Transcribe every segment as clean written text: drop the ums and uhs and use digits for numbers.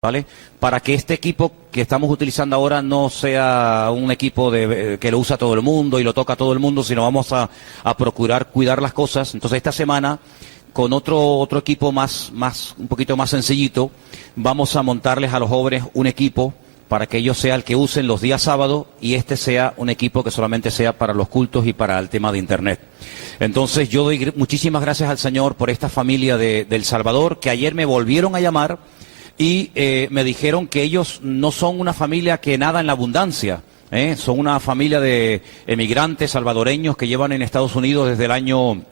¿vale? Para que este equipo que estamos utilizando ahora no sea un equipo que lo usa todo el mundo y lo toca todo el mundo, sino vamos a procurar cuidar las cosas. Entonces esta semana, con otro equipo un poquito más sencillito, vamos a montarles a los jóvenes un equipo para que ellos sea el que usen los días sábados y este sea un equipo que solamente sea para los cultos y para el tema de Internet. Entonces yo doy muchísimas gracias al Señor por esta familia de El Salvador, que ayer me volvieron a llamar y me dijeron que ellos no son una familia que nada en la abundancia, son una familia de emigrantes salvadoreños que llevan en Estados Unidos desde el año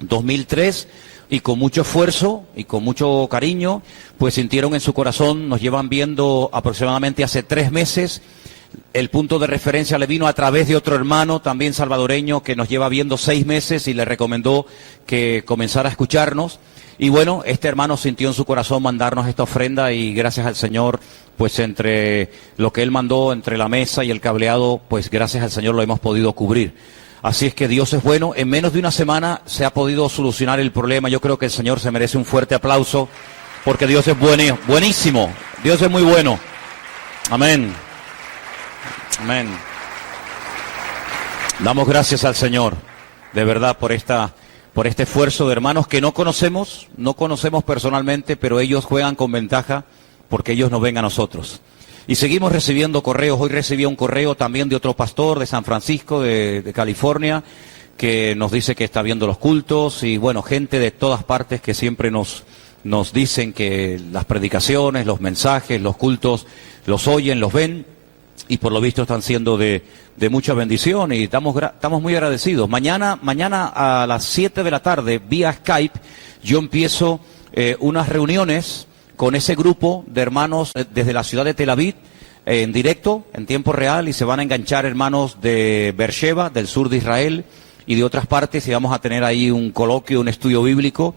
2003 y con mucho esfuerzo y con mucho cariño, pues sintieron en su corazón, nos llevan viendo aproximadamente hace 3 meses. El punto de referencia le vino a través de otro hermano, también salvadoreño, que nos lleva viendo 6 meses y le recomendó que comenzara a escucharnos. Y bueno, este hermano sintió en su corazón mandarnos esta ofrenda y gracias al Señor, pues entre lo que él mandó, entre la mesa y el cableado, pues gracias al Señor lo hemos podido cubrir. Así es que Dios es bueno. En menos de una semana se ha podido solucionar el problema. Yo creo que el Señor se merece un fuerte aplauso porque Dios es buenísimo. Dios es muy bueno. Amén. Amén. Damos gracias al Señor, de verdad, por este esfuerzo de hermanos que no conocemos personalmente, pero ellos juegan con ventaja porque ellos nos ven a nosotros. Y seguimos recibiendo correos. Hoy recibí un correo también de otro pastor de San Francisco, de California, que nos dice que está viendo los cultos y bueno, gente de todas partes que siempre nos dicen que las predicaciones, los mensajes, los cultos, los oyen, los ven y por lo visto están siendo de mucha bendición y estamos muy agradecidos. Mañana a las 7 de la tarde, vía Skype, yo empiezo unas reuniones con ese grupo de hermanos desde la ciudad de Tel Aviv, en directo, en tiempo real, y se van a enganchar hermanos de Beersheba, del sur de Israel, y de otras partes, y vamos a tener ahí un coloquio, un estudio bíblico.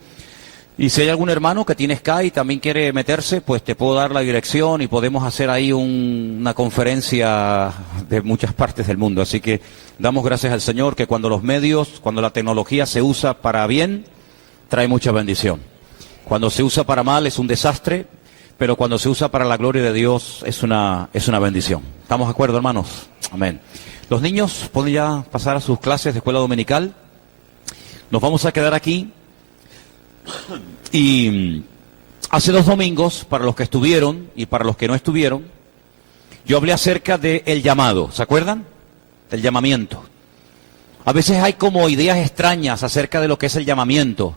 Y si hay algún hermano que tiene Skype y también quiere meterse, pues te puedo dar la dirección y podemos hacer ahí una conferencia de muchas partes del mundo. Así que damos gracias al Señor que cuando cuando la tecnología se usa para bien, trae mucha bendición. Cuando se usa para mal es un desastre, pero cuando se usa para la gloria de Dios es una bendición. ¿Estamos de acuerdo, hermanos? Amén. Los niños pueden ya pasar a sus clases de escuela dominical. Nos vamos a quedar aquí. Y hace 2 domingos, para los que estuvieron y para los que no estuvieron, yo hablé acerca del llamado. ¿Se acuerdan? Del llamamiento. A veces hay como ideas extrañas acerca de lo que es el llamamiento.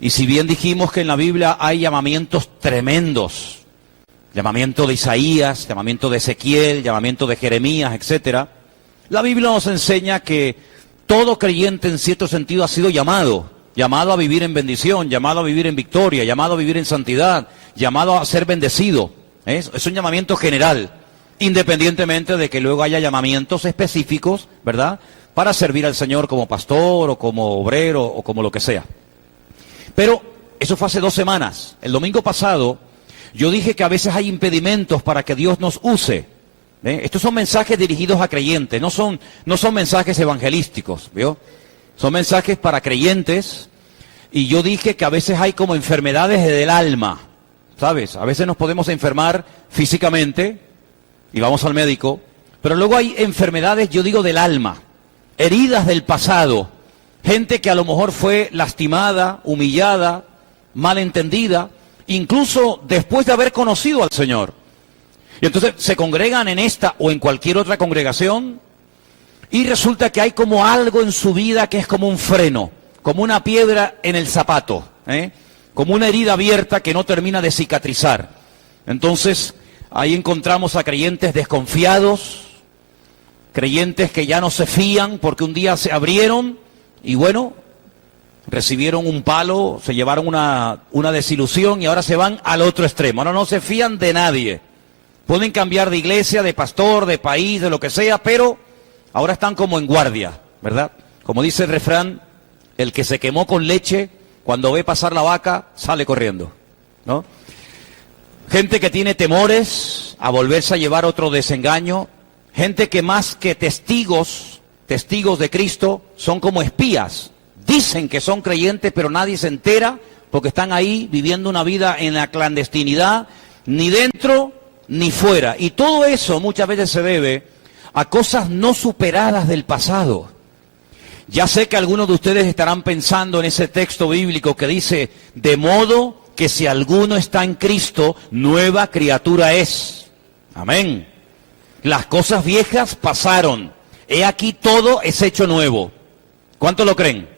Y si bien dijimos que en la Biblia hay llamamientos tremendos, llamamiento de Isaías, llamamiento de Ezequiel, llamamiento de Jeremías, etcétera, la Biblia nos enseña que todo creyente en cierto sentido ha sido llamado a vivir en bendición, llamado a vivir en victoria, llamado a vivir en santidad, llamado a ser bendecido. Es un llamamiento general, independientemente de que luego haya llamamientos específicos, ¿verdad?, para servir al Señor como pastor o como obrero o como lo que sea. Pero eso fue hace 2 semanas. El domingo pasado yo dije que a veces hay impedimentos para que Dios nos use. Estos son mensajes dirigidos a creyentes, no son mensajes evangelísticos, ¿vio? Son mensajes para creyentes y yo dije que a veces hay como enfermedades del alma, ¿sabes? A veces nos podemos enfermar físicamente y vamos al médico, pero luego hay enfermedades, yo digo, del alma, heridas del pasado. Gente que a lo mejor fue lastimada, humillada, malentendida, incluso después de haber conocido al Señor. Y entonces se congregan en esta o en cualquier otra congregación y resulta que hay como algo en su vida que es como un freno, como una piedra en el zapato, como una herida abierta que no termina de cicatrizar. Entonces ahí encontramos a creyentes desconfiados, creyentes que ya no se fían porque un día se abrieron y bueno, recibieron un palo, se llevaron una desilusión y ahora se van al otro extremo. Ahora no se fían de nadie. Pueden cambiar de iglesia, de pastor, de país, de lo que sea, pero ahora están como en guardia, ¿verdad? Como dice el refrán, el que se quemó con leche, cuando ve pasar la vaca, sale corriendo, ¿no? Gente que tiene temores a volverse a llevar otro desengaño. Gente que más que testigos de Cristo, son como espías. Dicen que son creyentes, pero nadie se entera porque están ahí viviendo una vida en la clandestinidad, ni dentro ni fuera. Y todo eso muchas veces se debe a cosas no superadas del pasado. Ya sé que algunos de ustedes estarán pensando en ese texto bíblico que dice, de modo que si alguno está en Cristo, nueva criatura es. Amén. Las cosas viejas pasaron. He aquí todo es hecho nuevo. ¿Cuánto lo creen?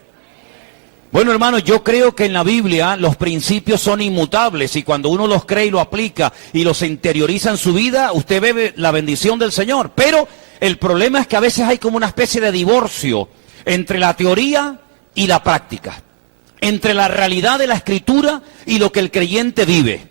Bueno, hermanos, yo creo que en la Biblia los principios son inmutables y cuando uno los cree y lo aplica y los interioriza en su vida, usted ve la bendición del Señor. Pero el problema es que a veces hay como una especie de divorcio entre la teoría y la práctica, entre la realidad de la Escritura y lo que el creyente vive.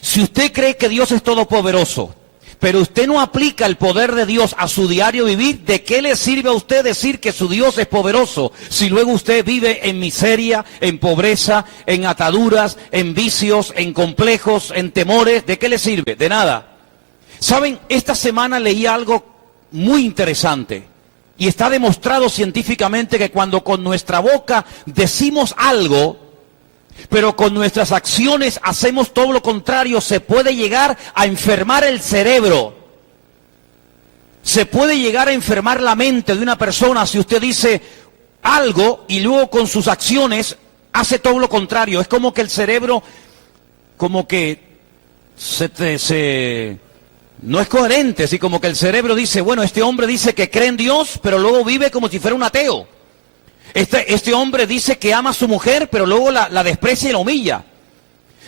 Si usted cree que Dios es todopoderoso, pero usted no aplica el poder de Dios a su diario vivir, ¿de qué le sirve a usted decir que su Dios es poderoso si luego usted vive en miseria, en pobreza, en ataduras, en vicios, en complejos, en temores? ¿De qué le sirve? De nada. ¿Saben? Esta semana leí algo muy interesante y está demostrado científicamente que cuando con nuestra boca decimos algo, pero con nuestras acciones hacemos todo lo contrario, se puede llegar a enfermar el cerebro. Se puede llegar a enfermar la mente de una persona si usted dice algo y luego con sus acciones hace todo lo contrario. Es como que el cerebro, como que no es coherente, así como que el cerebro dice, bueno, este hombre dice que cree en Dios, pero luego vive como si fuera un ateo. Este hombre dice que ama a su mujer, pero luego la desprecia y la humilla.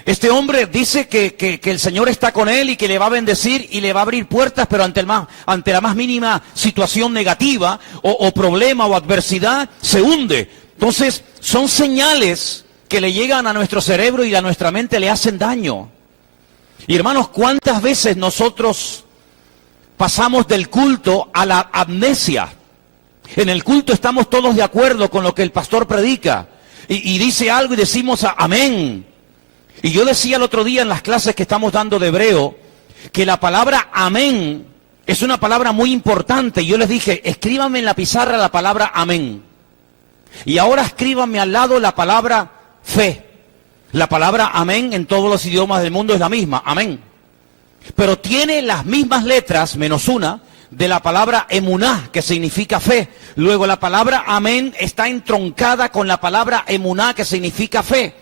Este hombre dice que el Señor está con él y que le va a bendecir y le va a abrir puertas, pero ante la más mínima situación negativa o problema o adversidad, se hunde. Entonces, son señales que le llegan a nuestro cerebro y a nuestra mente le hacen daño. Y hermanos, ¿cuántas veces nosotros pasamos del culto a la amnesia? En el culto estamos todos de acuerdo con lo que el pastor predica y dice algo y decimos amén. Y yo decía el otro día en las clases que estamos dando de hebreo que la palabra amén es una palabra muy importante. Y yo les dije, escríbanme en la pizarra la palabra amén. Y ahora escríbanme al lado la palabra fe. La palabra amén en todos los idiomas del mundo es la misma, amén. Pero tiene las mismas letras, menos una, de la palabra emuná, que significa fe. Luego la palabra amén está entroncada con la palabra emuná, que significa fe.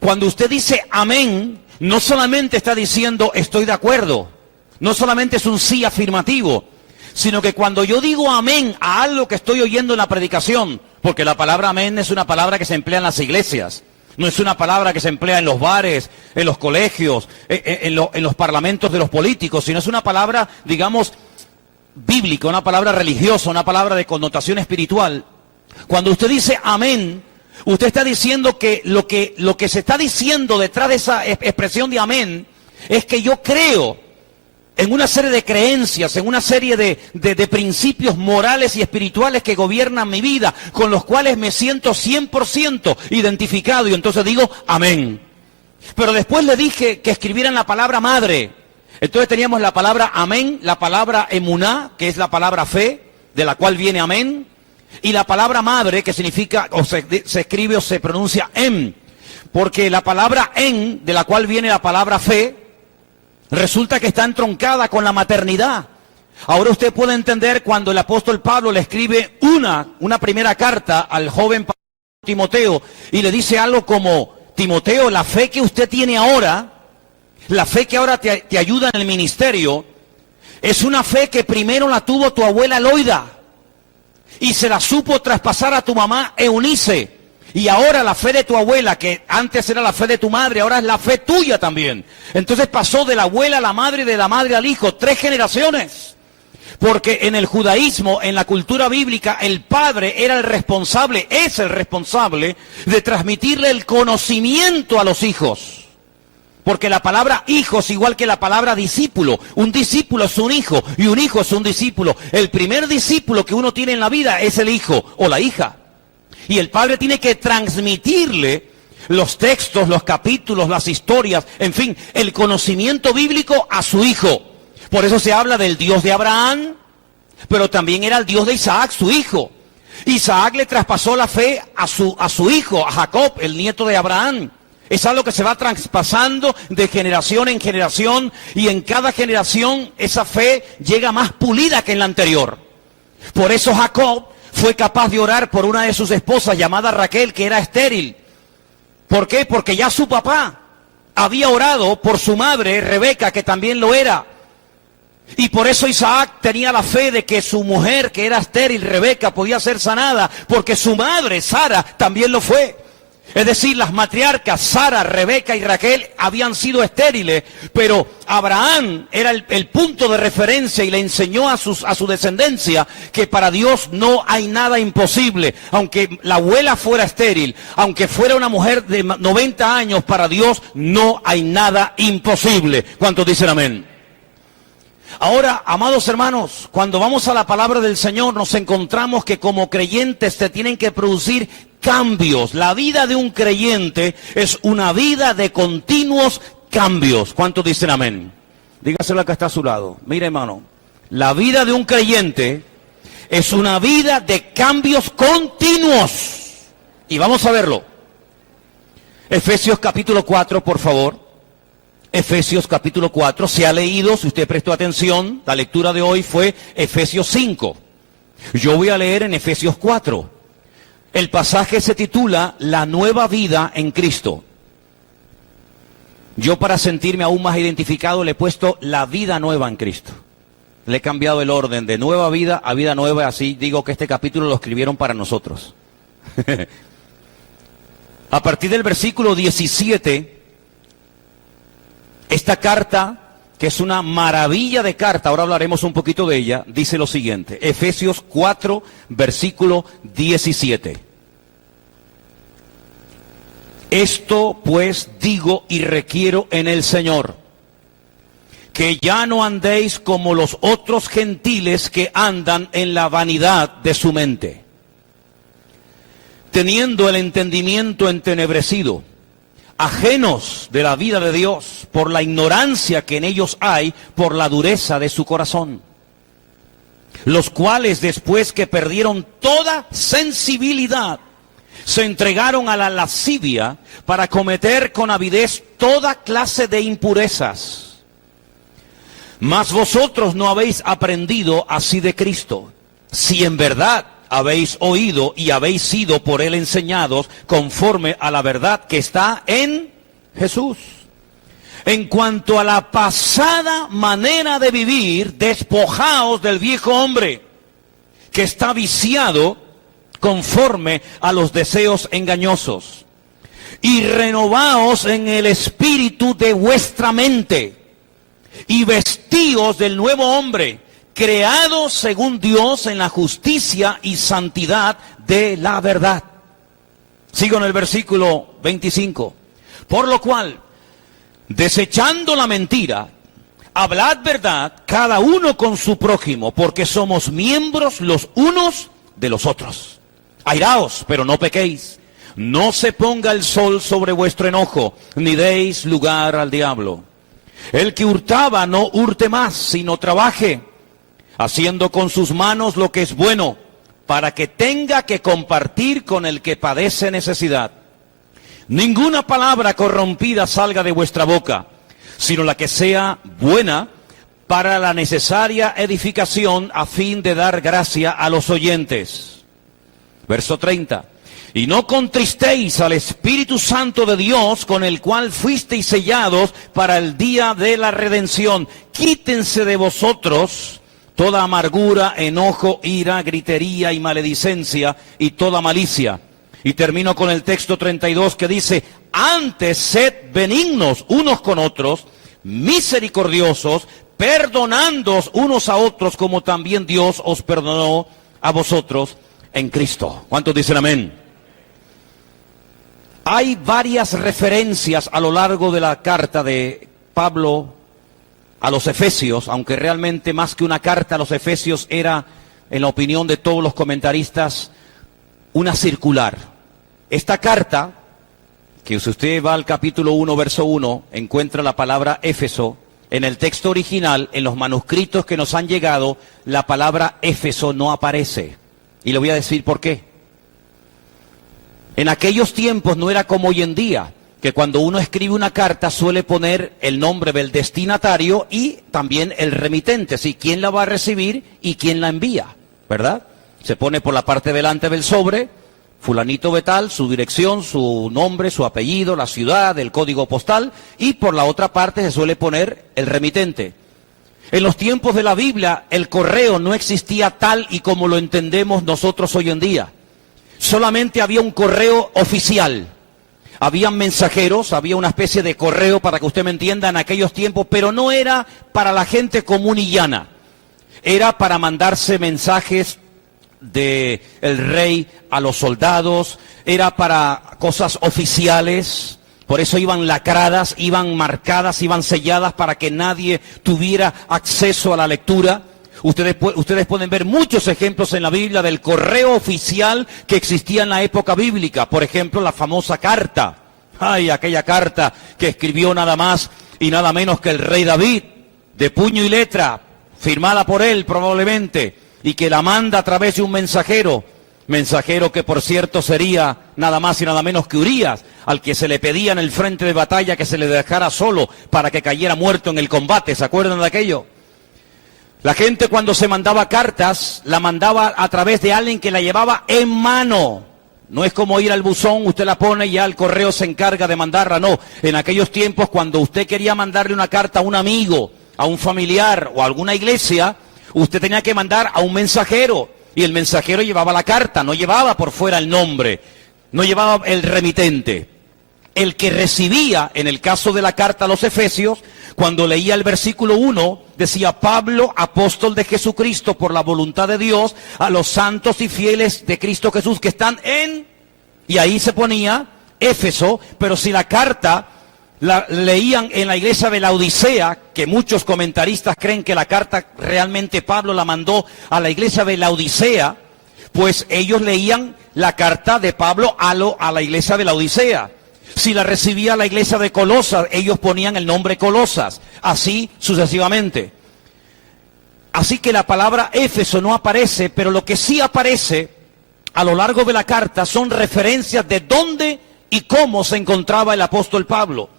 Cuando usted dice amén, no solamente está diciendo estoy de acuerdo, no solamente es un sí afirmativo, sino que cuando yo digo amén a algo que estoy oyendo en la predicación, porque la palabra amén es una palabra que se emplea en las iglesias, no es una palabra que se emplea en los bares, en los colegios, en los parlamentos de los políticos, sino es una palabra, digamos, bíblica, una palabra religiosa, una palabra de connotación espiritual. Cuando usted dice amén, usted está diciendo que lo que se está diciendo detrás de esa expresión de amén es que yo creo en una serie de creencias, en una serie de principios morales y espirituales que gobiernan mi vida, con los cuales me siento 100% identificado, y entonces digo amén. Pero después le dije que escribieran la palabra madre. Entonces teníamos la palabra amén, la palabra emuná, que es la palabra fe, de la cual viene amén, y la palabra madre, que significa, o se escribe o se pronuncia em, porque la palabra en, de la cual viene la palabra fe, resulta que está entroncada con la maternidad. Ahora usted puede entender cuando el apóstol Pablo le escribe una primera carta al joven Timoteo y le dice algo como, Timoteo, la fe que usted tiene ahora, la fe que ahora te ayuda en el ministerio, es una fe que primero la tuvo tu abuela Loida y se la supo traspasar a tu mamá Eunice. Y ahora la fe de tu abuela, que antes era la fe de tu madre, ahora es la fe tuya también. Entonces pasó de la abuela a la madre y de la madre al hijo, 3 generaciones. Porque en el judaísmo, en la cultura bíblica, el padre era el responsable, es el responsable de transmitirle el conocimiento a los hijos. Porque la palabra hijo es igual que la palabra discípulo. Un discípulo es un hijo y un hijo es un discípulo. El primer discípulo que uno tiene en la vida es el hijo o la hija. Y el padre tiene que transmitirle los textos, los capítulos, las historias, en fin, el conocimiento bíblico a su hijo. Por eso se habla del Dios de Abraham, pero también era el Dios de Isaac, su hijo. Isaac le traspasó la fe a su hijo, a Jacob, el nieto de Abraham. Es algo que se va traspasando de generación en generación, y en cada generación esa fe llega más pulida que en la anterior. Por eso Jacob fue capaz de orar por una de sus esposas llamada Raquel, que era estéril. ¿Por qué? Porque ya su papá había orado por su madre, Rebeca, que también lo era. Y por eso Isaac tenía la fe de que su mujer, que era estéril, Rebeca, podía ser sanada, porque su madre, Sara, también lo fue. Es decir, las matriarcas, Sara, Rebeca y Raquel, habían sido estériles, pero Abraham era el punto de referencia y le enseñó a su descendencia que para Dios no hay nada imposible. Aunque la abuela fuera estéril, aunque fuera una mujer de 90 años, para Dios no hay nada imposible. ¿Cuántos dicen amén? Ahora, amados hermanos, cuando vamos a la palabra del Señor nos encontramos que como creyentes se tienen que producir cambios. La vida de un creyente es una vida de continuos cambios. ¿Cuántos dicen amén? Dígaselo al que está a su lado. Mire, hermano, la vida de un creyente es una vida de cambios continuos. Y vamos a verlo. Efesios capítulo 4, por favor. Efesios capítulo 4, se ha leído, si usted prestó atención, la lectura de hoy fue Efesios 5. Yo voy a leer en Efesios 4. El pasaje se titula La nueva vida en Cristo. Yo, para sentirme aún más identificado, le he puesto la vida nueva en Cristo. Le he cambiado el orden de nueva vida a vida nueva, así digo que este capítulo lo escribieron para nosotros. A partir del versículo 17... esta carta, que es una maravilla de carta, ahora hablaremos un poquito de ella, dice lo siguiente. Efesios 4, versículo 17. Esto pues digo y requiero en el Señor, que ya no andéis como los otros gentiles que andan en la vanidad de su mente, teniendo el entendimiento entenebrecido, ajenos de la vida de Dios por la ignorancia que en ellos hay, por la dureza de su corazón, los cuales después que perdieron toda sensibilidad, se entregaron a la lascivia para cometer con avidez toda clase de impurezas. Mas vosotros no habéis aprendido así de Cristo, si en verdad habéis oído y habéis sido por él enseñados conforme a la verdad que está en Jesús. En cuanto a la pasada manera de vivir, despojaos del viejo hombre, que está viciado conforme a los deseos engañosos, y renovaos en el espíritu de vuestra mente, y vestíos del nuevo hombre, creado según Dios en la justicia y santidad de la verdad. Sigo en el versículo 25. Por lo cual, desechando la mentira, hablad verdad cada uno con su prójimo, porque somos miembros los unos de los otros. Airaos, pero no pequéis. No se ponga el sol sobre vuestro enojo, ni deis lugar al diablo. El que hurtaba no hurte más, sino trabaje, haciendo con sus manos lo que es bueno, para que tenga que compartir con el que padece necesidad. Ninguna palabra corrompida salga de vuestra boca, sino la que sea buena para la necesaria edificación, a fin de dar gracia a los oyentes. Verso 30. Y no contristéis al Espíritu Santo de Dios, con el cual fuisteis sellados para el día de la redención. Quítense de vosotros toda amargura, enojo, ira, gritería y maledicencia y toda malicia. Y termino con el texto 32 que dice: antes sed benignos unos con otros, misericordiosos, perdonándoos unos a otros, como también Dios os perdonó a vosotros en Cristo. ¿Cuántos dicen amén? Hay varias referencias a lo largo de la carta de Pablo a los Efesios, aunque realmente más que una carta a los Efesios era, en la opinión de todos los comentaristas, una circular. Esta carta, que si usted va al capítulo 1, verso 1, encuentra la palabra Éfeso. En el texto original, en los manuscritos que nos han llegado, la palabra Éfeso no aparece. Y le voy a decir por qué. En aquellos tiempos no era como hoy en día, que cuando uno escribe una carta suele poner el nombre del destinatario y también el remitente, ¿sí? Quién la va a recibir y quién la envía, ¿verdad? Se pone por la parte delante del sobre, fulanito de tal, su dirección, su nombre, su apellido, la ciudad, el código postal, y por la otra parte se suele poner el remitente. En los tiempos de la Biblia, el correo no existía tal y como lo entendemos nosotros hoy en día. Solamente había un correo oficial. Habían mensajeros, había una especie de correo, para que usted me entienda, en aquellos tiempos, pero no era para la gente común y llana. Era para mandarse mensajes del rey a los soldados, era para cosas oficiales. Por eso iban lacradas, iban marcadas, iban selladas para que nadie tuviera acceso a la lectura. Ustedes pueden ver muchos ejemplos en la Biblia del correo oficial que existía en la época bíblica. Por ejemplo, la famosa carta. Ay, aquella carta que escribió nada más y nada menos que el rey David, de puño y letra, firmada por él probablemente, y que la manda a través de un mensajero que por cierto sería nada más y nada menos que Urías, al que se le pedía en el frente de batalla que se le dejara solo para que cayera muerto en el combate. ¿Se acuerdan de aquello? La gente cuando se mandaba cartas, la mandaba a través de alguien que la llevaba en mano. No es como ir al buzón, usted la pone y ya el correo se encarga de mandarla. No, en aquellos tiempos cuando usted quería mandarle una carta a un amigo, a un familiar o a alguna iglesia, usted tenía que mandar a un mensajero. Y el mensajero llevaba la carta, no llevaba por fuera el nombre, no llevaba el remitente. El que recibía, en el caso de la carta a los Efesios, cuando leía el versículo 1, decía: Pablo, apóstol de Jesucristo, por la voluntad de Dios, a los santos y fieles de Cristo Jesús que están en... Y ahí se ponía Éfeso, pero si la carta la leían en la iglesia de la Odisea, que muchos comentaristas creen que la carta realmente Pablo la mandó a la iglesia de la Odisea, pues ellos leían la carta de Pablo a la iglesia de la Odisea. Si la recibía la iglesia de Colosas, ellos ponían el nombre Colosas, así sucesivamente. Así que la palabra Éfeso no aparece, pero lo que sí aparece a lo largo de la carta son referencias de dónde y cómo se encontraba el apóstol Pablo.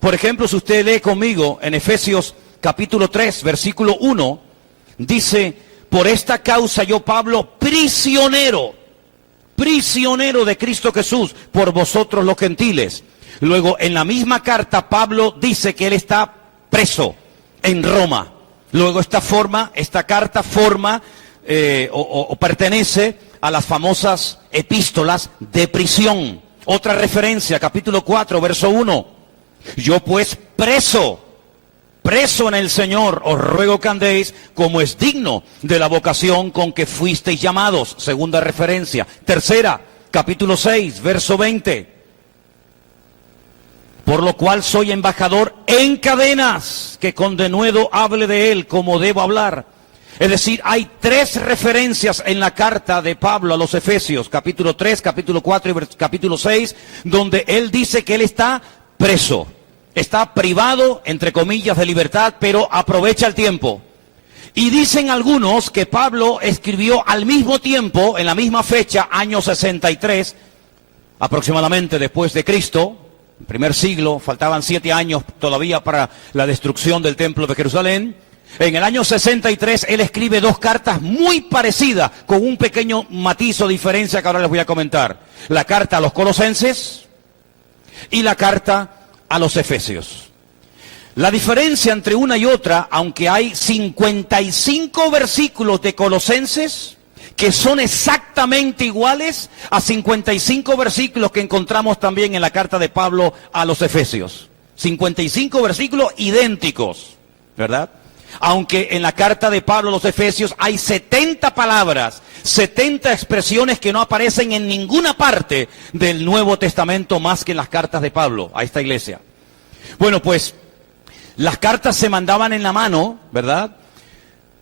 Por ejemplo, si usted lee conmigo en Efesios capítulo 3, versículo 1, dice: por esta causa yo, Pablo, prisionero de Cristo Jesús, por vosotros los gentiles. Luego, en la misma carta, Pablo dice que él está preso en Roma. Luego, esta carta forma o pertenece a las famosas epístolas de prisión. Otra referencia, capítulo 4, verso 1. Yo pues preso en el Señor, os ruego que andéis como es digno de la vocación con que fuisteis llamados. Segunda referencia. Tercera, capítulo 6, verso 20. Por lo cual soy embajador en cadenas, que con denuedo hable de él como debo hablar. Es decir, hay tres referencias en la carta de Pablo a los Efesios, capítulo 3, capítulo 4 y capítulo 6, donde él dice que él está preso. Está privado, entre comillas, de libertad, pero aprovecha el tiempo. Y dicen algunos que Pablo escribió al mismo tiempo, en la misma fecha, año 63, aproximadamente después de Cristo, primer siglo, faltaban 7 años todavía para la destrucción del templo de Jerusalén. En el año 63 él escribe 2 cartas muy parecidas, con un pequeño matiz o diferencia que ahora les voy a comentar. La carta a los Colosenses y la carta a los Efesios. La diferencia entre una y otra, aunque hay 55 versículos de Colosenses que son exactamente iguales a 55 versículos que encontramos también en la carta de Pablo a los Efesios. 55 versículos idénticos, ¿verdad? Aunque en la carta de Pablo a los Efesios hay 70 palabras, 70 expresiones que no aparecen en ninguna parte del Nuevo Testamento más que en las cartas de Pablo a esta iglesia. Bueno, pues las cartas se mandaban en la mano, ¿verdad?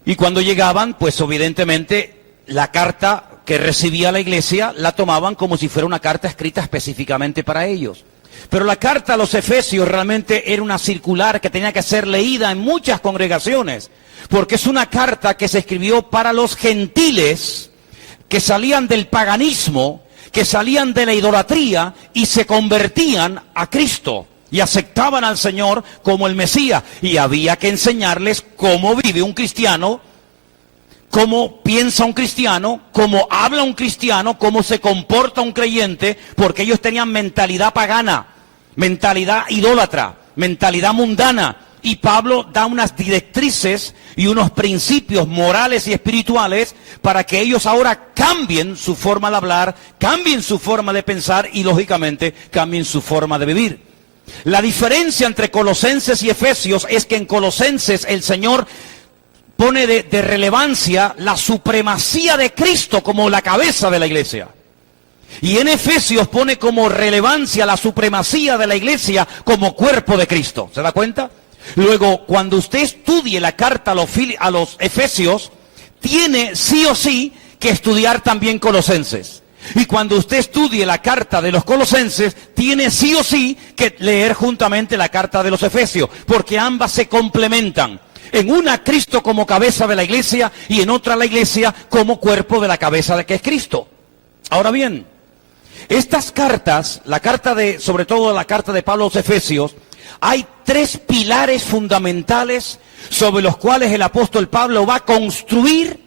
Y cuando llegaban, pues evidentemente la carta que recibía la iglesia la tomaban como si fuera una carta escrita específicamente para ellos. Pero la carta a los Efesios realmente era una circular que tenía que ser leída en muchas congregaciones, porque es una carta que se escribió para los gentiles que salían del paganismo, que salían de la idolatría y se convertían a Cristo y aceptaban al Señor como el Mesías. Y había que enseñarles cómo vive un cristiano, cómo piensa un cristiano, cómo habla un cristiano, cómo se comporta un creyente, porque ellos tenían mentalidad pagana, mentalidad idólatra, mentalidad mundana. Y Pablo da unas directrices y unos principios morales y espirituales para que ellos ahora cambien su forma de hablar, cambien su forma de pensar y lógicamente cambien su forma de vivir. La diferencia entre Colosenses y Efesios es que en Colosenses el Señor pone de relevancia la supremacía de Cristo como la cabeza de la iglesia. Y en Efesios pone como relevancia la supremacía de la iglesia como cuerpo de Cristo. ¿Se da cuenta? Luego, cuando usted estudie la carta a los Efesios, tiene sí o sí que estudiar también Colosenses. Y cuando usted estudie la carta de los Colosenses, tiene sí o sí que leer juntamente la carta de los Efesios, porque ambas se complementan. En una, Cristo como cabeza de la iglesia, y en otra, la iglesia como cuerpo de la cabeza de que es Cristo. Ahora bien, estas cartas, sobre todo la carta de Pablo a los Efesios, hay tres pilares fundamentales sobre los cuales el apóstol Pablo va a construir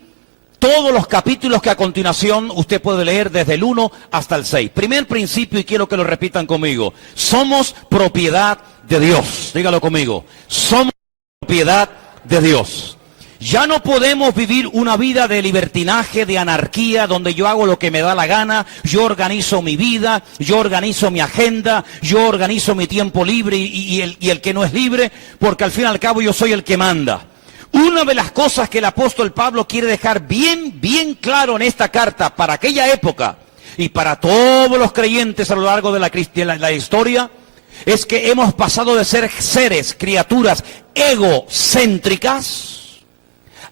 todos los capítulos que a continuación usted puede leer desde el 1 hasta el 6. Primer principio, y quiero que lo repitan conmigo: somos propiedad de Dios. Dígalo conmigo: somos propiedad de Dios. Ya no podemos vivir una vida de libertinaje, de anarquía, donde yo hago lo que me da la gana, yo organizo mi vida, yo organizo mi agenda, yo organizo mi tiempo libre y el que no es libre, porque al fin y al cabo yo soy el que manda. Una de las cosas que el apóstol Pablo quiere dejar bien claro en esta carta para aquella época y para todos los creyentes a lo largo de la historia, es que hemos pasado de ser seres, criaturas egocéntricas,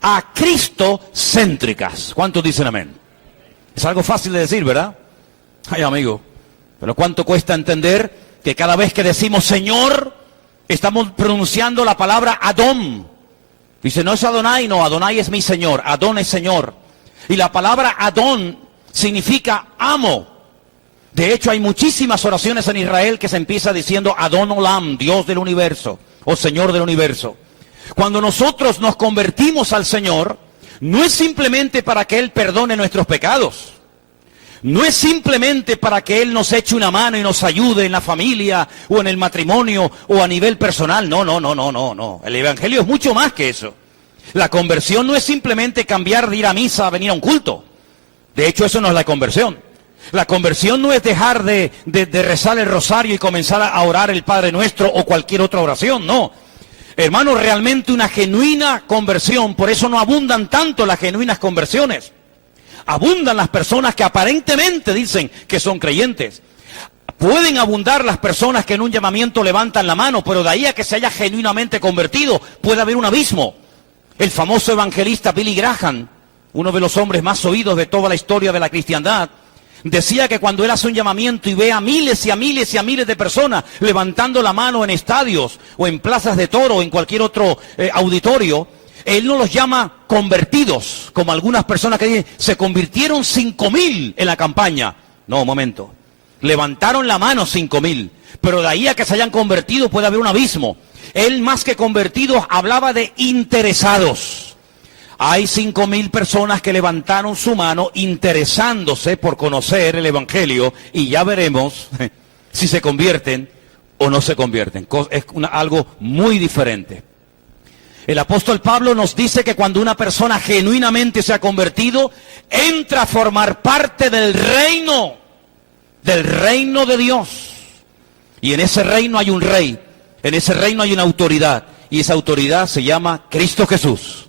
a Cristo-céntricas. ¿Cuántos dicen amén? Es algo fácil de decir, ¿verdad? Ay, amigo, pero ¿cuánto cuesta entender que cada vez que decimos Señor, estamos pronunciando la palabra Adón? Dice, no es Adonai, no, Adonai es mi Señor, Adón es Señor. Y la palabra Adón significa amo. De hecho, hay muchísimas oraciones en Israel que se empieza diciendo Adón Olam, Dios del universo, o Señor del universo. Cuando nosotros nos convertimos al Señor, no es simplemente para que Él perdone nuestros pecados. No es simplemente para que Él nos eche una mano y nos ayude en la familia, o en el matrimonio, o a nivel personal. No. El Evangelio es mucho más que eso. La conversión no es simplemente cambiar de ir a misa a venir a un culto. De hecho, eso no es la conversión. La conversión no es dejar de rezar el rosario y comenzar a orar el Padre Nuestro o cualquier otra oración, no. Hermano, realmente una genuina conversión, por eso no abundan tanto las genuinas conversiones. Abundan las personas que aparentemente dicen que son creyentes. Pueden abundar las personas que en un llamamiento levantan la mano, pero de ahí a que se haya genuinamente convertido, puede haber un abismo. El famoso evangelista Billy Graham, uno de los hombres más oídos de toda la historia de la cristiandad, decía que cuando él hace un llamamiento y ve a miles y a miles y a miles de personas levantando la mano en estadios o en plazas de toro o en cualquier otro auditorio, él no los llama convertidos, como algunas personas que dicen, se convirtieron 5.000 en la campaña. No, un momento. Levantaron la mano 5.000, pero de ahí a que se hayan convertido puede haber un abismo. Él, más que convertidos, hablaba de interesados. Hay 5.000 personas que levantaron su mano interesándose por conocer el Evangelio, y ya veremos si se convierten o no se convierten. Es algo muy diferente. El apóstol Pablo nos dice que cuando una persona genuinamente se ha convertido, entra a formar parte del reino de Dios. Y en ese reino hay un rey, en ese reino hay una autoridad, y esa autoridad se llama Cristo Jesús,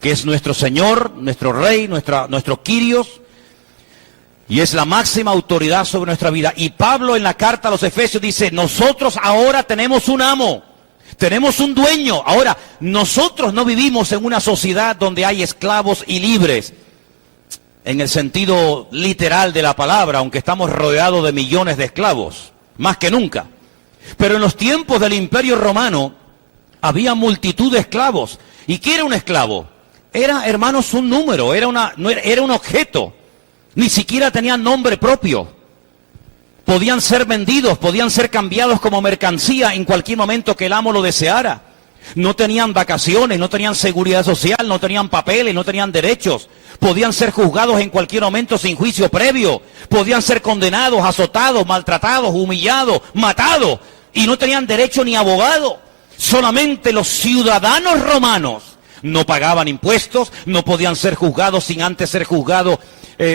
que es nuestro Señor, nuestro Rey, nuestro Kyrios, y es la máxima autoridad sobre nuestra vida. Y Pablo en la carta a los Efesios dice, nosotros ahora tenemos un amo, tenemos un dueño. Ahora, nosotros no vivimos en una sociedad donde hay esclavos y libres, en el sentido literal de la palabra, aunque estamos rodeados de millones de esclavos, más que nunca. Pero en los tiempos del Imperio Romano había multitud de esclavos. ¿Y qué era un esclavo? Era, hermanos, un número, era un objeto. Ni siquiera tenía nombre propio. podían ser vendidos, podían ser cambiados como mercancía en cualquier momento que el amo lo deseara. No tenían vacaciones, no tenían seguridad social, no tenían papeles, no tenían derechos. Podían ser juzgados en cualquier momento sin juicio previo. Podían ser condenados, azotados, maltratados, humillados, matados. Y no tenían derecho ni abogado. Solamente los ciudadanos romanos no pagaban impuestos, no podían ser juzgados sin antes ser juzgados,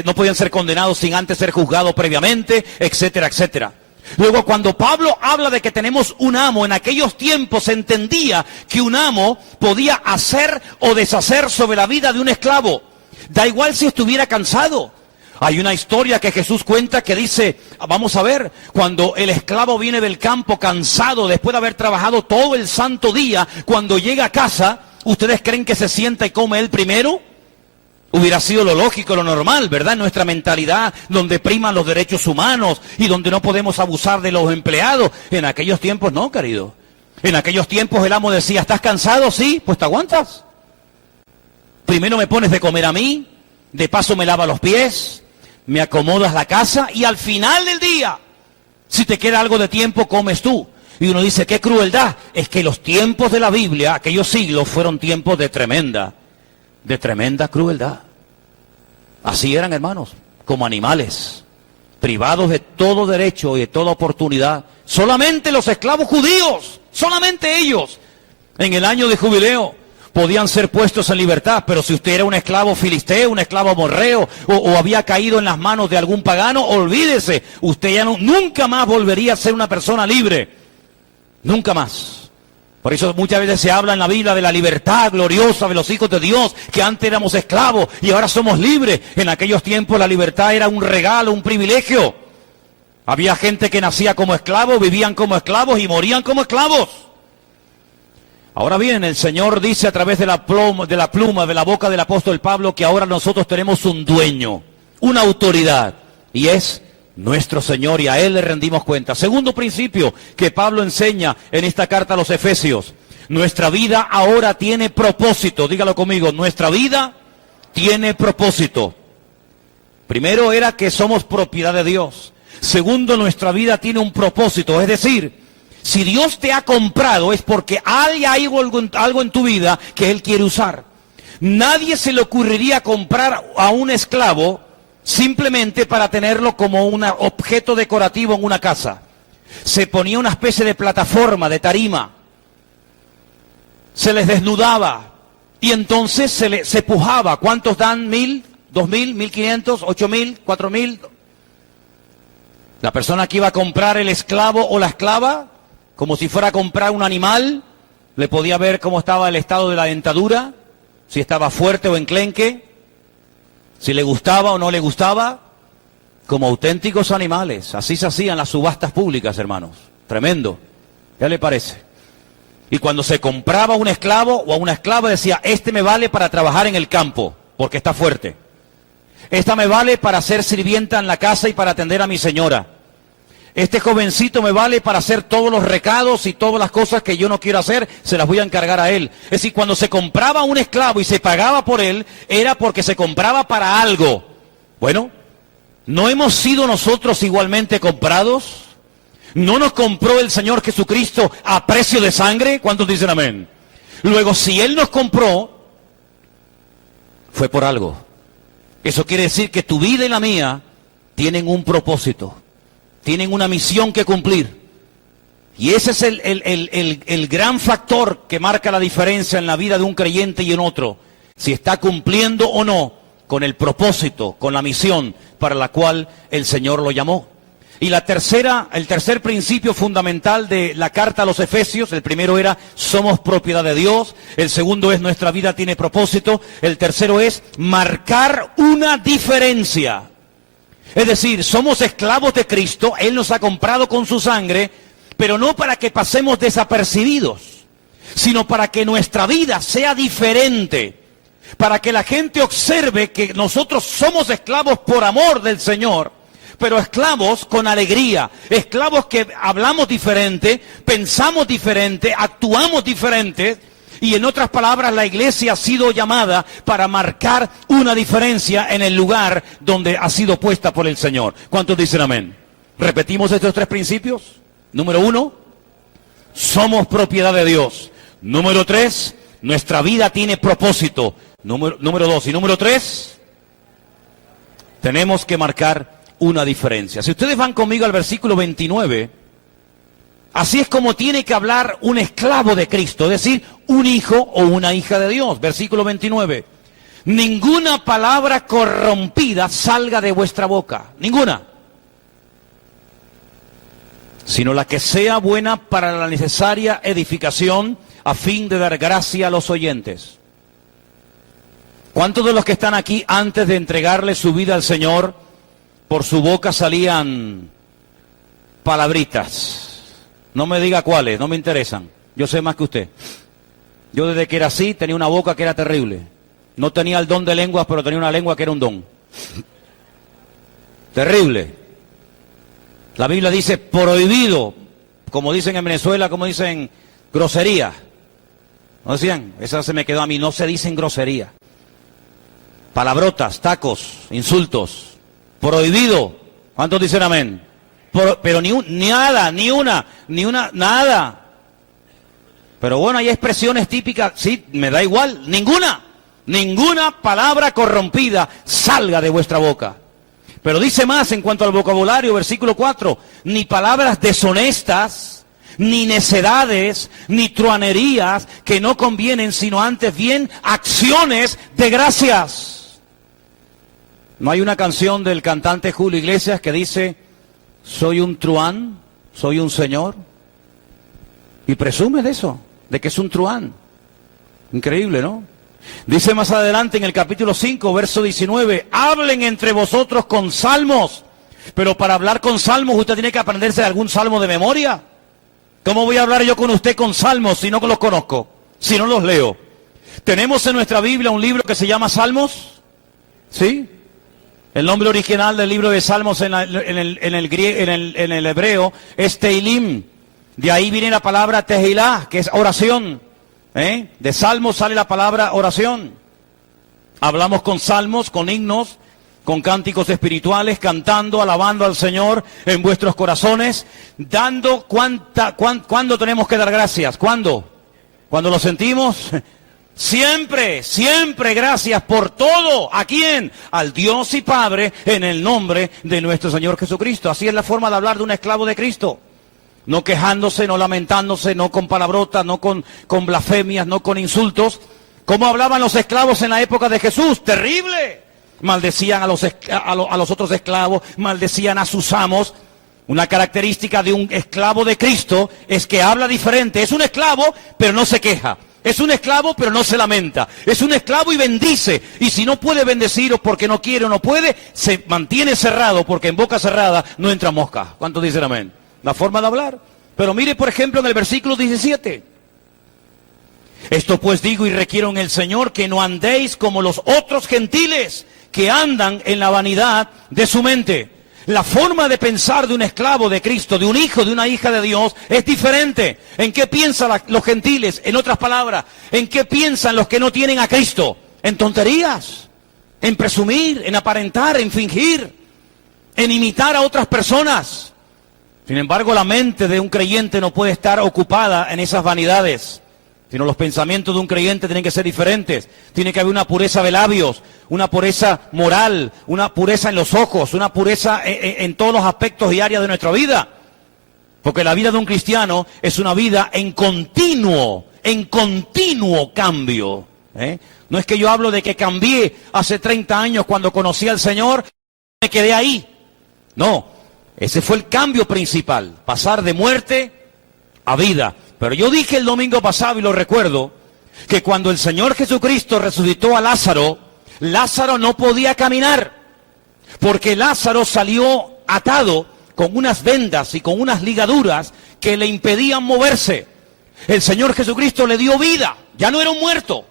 no podían ser condenados sin antes ser juzgados previamente, etcétera, etcétera. Luego, cuando Pablo habla de que tenemos un amo, en aquellos tiempos se entendía que un amo podía hacer o deshacer sobre la vida de un esclavo. Da igual si estuviera cansado. Hay una historia que Jesús cuenta que dice, vamos a ver, cuando el esclavo viene del campo cansado, después de haber trabajado todo el santo día, cuando llega a casa, ¿ustedes creen que se sienta y come él primero? Hubiera sido lo lógico, lo normal, ¿verdad? En nuestra mentalidad, donde priman los derechos humanos y donde no podemos abusar de los empleados. En aquellos tiempos no, querido. En aquellos tiempos el amo decía, ¿estás cansado? Sí, pues te aguantas. Primero me pones de comer a mí, de paso me lavas los pies, me acomodas la casa y al final del día, si te queda algo de tiempo, comes tú. Y uno dice, qué crueldad. Es que los tiempos de la Biblia, aquellos siglos, fueron tiempos de tremenda crueldad. Así eran, hermanos, como animales, privados de todo derecho y de toda oportunidad. Solamente los esclavos judíos, solamente ellos, en el año de jubileo, podían ser puestos en libertad. Pero si usted era un esclavo filisteo, un esclavo amorreo, o había caído en las manos de algún pagano, olvídese, usted ya nunca más volvería a ser una persona libre. Nunca más. Por eso muchas veces se habla en la Biblia de la libertad gloriosa de los hijos de Dios, que antes éramos esclavos y ahora somos libres. En aquellos tiempos la libertad era un regalo, un privilegio. Había gente que nacía como esclavos, vivían como esclavos y morían como esclavos. Ahora bien, el Señor dice a través de la pluma, de la boca del apóstol Pablo, que ahora nosotros tenemos un dueño, una autoridad, y es nuestro Señor, y a Él le rendimos cuenta. Segundo principio que Pablo enseña en esta carta a los Efesios: nuestra vida ahora tiene propósito. Dígalo conmigo, nuestra vida tiene propósito. Primero era que somos propiedad de Dios. Segundo, nuestra vida tiene un propósito. Es decir, si Dios te ha comprado es porque hay algo en tu vida que Él quiere usar. Nadie se le ocurriría comprar a un esclavo simplemente para tenerlo como un objeto decorativo en una casa. Se ponía una especie de plataforma, de tarima, se les desnudaba y entonces se pujaba. ¿Cuántos dan? 1.000, 2.000, 1.500, 8.000, 4.000. La persona que iba a comprar el esclavo o la esclava, como si fuera a comprar un animal, le podía ver cómo estaba el estado de la dentadura, si estaba fuerte o enclenque, si le gustaba o no le gustaba, como auténticos animales. Así se hacían las subastas públicas, hermanos. Tremendo. ¿Qué le parece? Y cuando se compraba un esclavo o a una esclava, decía, este me vale para trabajar en el campo, porque está fuerte. Esta me vale para ser sirvienta en la casa y para atender a mi señora. Este jovencito me vale para hacer todos los recados y todas las cosas que yo no quiero hacer, se las voy a encargar a él. Es decir, cuando se compraba un esclavo y se pagaba por él, era porque se compraba para algo. Bueno, ¿no hemos sido nosotros igualmente comprados? ¿No nos compró el Señor Jesucristo a precio de sangre? ¿Cuántos dicen amén? Luego, si Él nos compró, fue por algo. Eso quiere decir que tu vida y la mía tienen un propósito. Tienen una misión que cumplir. Y ese es el gran factor que marca la diferencia en la vida de un creyente y en otro. Si está cumpliendo o no con el propósito, con la misión para la cual el Señor lo llamó. Y el tercer principio fundamental de la carta a los Efesios, el primero era, somos propiedad de Dios. El segundo es, nuestra vida tiene propósito. El tercero es, marcar una diferencia. Es decir, somos esclavos de Cristo, Él nos ha comprado con su sangre, pero no para que pasemos desapercibidos, sino para que nuestra vida sea diferente, para que la gente observe que nosotros somos esclavos por amor del Señor, pero esclavos con alegría, esclavos que hablamos diferente, pensamos diferente, actuamos diferente. Y en otras palabras, la iglesia ha sido llamada para marcar una diferencia en el lugar donde ha sido puesta por el Señor. ¿Cuántos dicen amén? Repetimos estos tres principios. Número 1, somos propiedad de Dios. Número 3, nuestra vida tiene propósito. Número 2 y número 3, tenemos que marcar una diferencia. Si ustedes van conmigo al versículo 29, así es como tiene que hablar un esclavo de Cristo, es decir, un hijo o una hija de Dios. Versículo 29. Ninguna palabra corrompida salga de vuestra boca, ninguna, sino la que sea buena para la necesaria edificación a fin de dar gracia a los oyentes. ¿Cuántos de los que están aquí antes de entregarle su vida al Señor, por su boca salían palabritas? No me diga cuáles, no me interesan. Yo sé más que usted. Yo desde que era así tenía una boca que era terrible. No tenía el don de lenguas, pero tenía una lengua que era un don. Terrible. La Biblia dice prohibido, como dicen en Venezuela, como dicen grosería. ¿No decían? Esa se me quedó a mí, no se dicen grosería. Palabrotas, tacos, insultos. Prohibido. ¿Cuántos dicen amén? Pero nada. Pero bueno, hay expresiones típicas, sí, me da igual, ninguna palabra corrompida salga de vuestra boca. Pero dice más en cuanto al vocabulario, versículo 4, ni palabras deshonestas, ni necedades, ni truanerías que no convienen, sino antes bien acciones de gracias. ¿No hay una canción del cantante Julio Iglesias que dice, soy un truán, soy un señor? Y presume de eso, de que es un truán. Increíble, ¿no? Dice más adelante en el capítulo 5, verso 19, hablen entre vosotros con salmos. Pero para hablar con salmos usted tiene que aprenderse algún salmo de memoria. ¿Cómo voy a hablar yo con usted con salmos si no los conozco? Si no los leo. ¿Tenemos en nuestra Biblia un libro que se llama Salmos? ¿Sí? El nombre original del libro de Salmos en el hebreo es Teilim. De ahí viene la palabra Tehilá, que es oración. De salmos sale la palabra oración. Hablamos con salmos, con himnos, con cánticos espirituales, cantando, alabando al Señor en vuestros corazones, dando ¿cuándo tenemos que dar gracias? ¿Cuándo? ¿Cuando lo sentimos? Siempre, siempre gracias por todo. ¿A quién? Al Dios y Padre en el nombre de nuestro Señor Jesucristo. Así es la forma de hablar de un esclavo de Cristo. No quejándose, no lamentándose, no con palabrotas, no con blasfemias, no con insultos. ¿Cómo hablaban los esclavos en la época de Jesús? ¡Terrible! Maldecían a los otros esclavos, maldecían a sus amos. Una característica de un esclavo de Cristo es que habla diferente. Es un esclavo, pero no se queja. Es un esclavo, pero no se lamenta. Es un esclavo y bendice. Y si no puede bendecir o porque no quiere o no puede, se mantiene cerrado, porque en boca cerrada no entra mosca. ¿Cuántos dicen amén? La forma de hablar. Pero mire, por ejemplo, en el versículo 17. Esto pues digo y requiero en el Señor que no andéis como los otros gentiles que andan en la vanidad de su mente. La forma de pensar de un esclavo de Cristo, de un hijo, de una hija de Dios, es diferente. ¿En qué piensan los gentiles? En otras palabras, ¿en qué piensan los que no tienen a Cristo? En tonterías, en presumir, en aparentar, en fingir, en imitar a otras personas. Sin embargo, la mente de un creyente no puede estar ocupada en esas vanidades, sino los pensamientos de un creyente tienen que ser diferentes. Tiene que haber una pureza de labios, una pureza moral, una pureza en los ojos, una pureza en todos los aspectos y áreas de nuestra vida. Porque la vida de un cristiano es una vida en continuo cambio. No es que yo hablo de que cambié hace 30 años cuando conocí al Señor, me quedé ahí. No. Ese fue el cambio principal, pasar de muerte a vida. Pero yo dije el domingo pasado, y lo recuerdo, que cuando el Señor Jesucristo resucitó a Lázaro, Lázaro no podía caminar, porque Lázaro salió atado con unas vendas y con unas ligaduras que le impedían moverse. El Señor Jesucristo le dio vida, ya no era un muerto.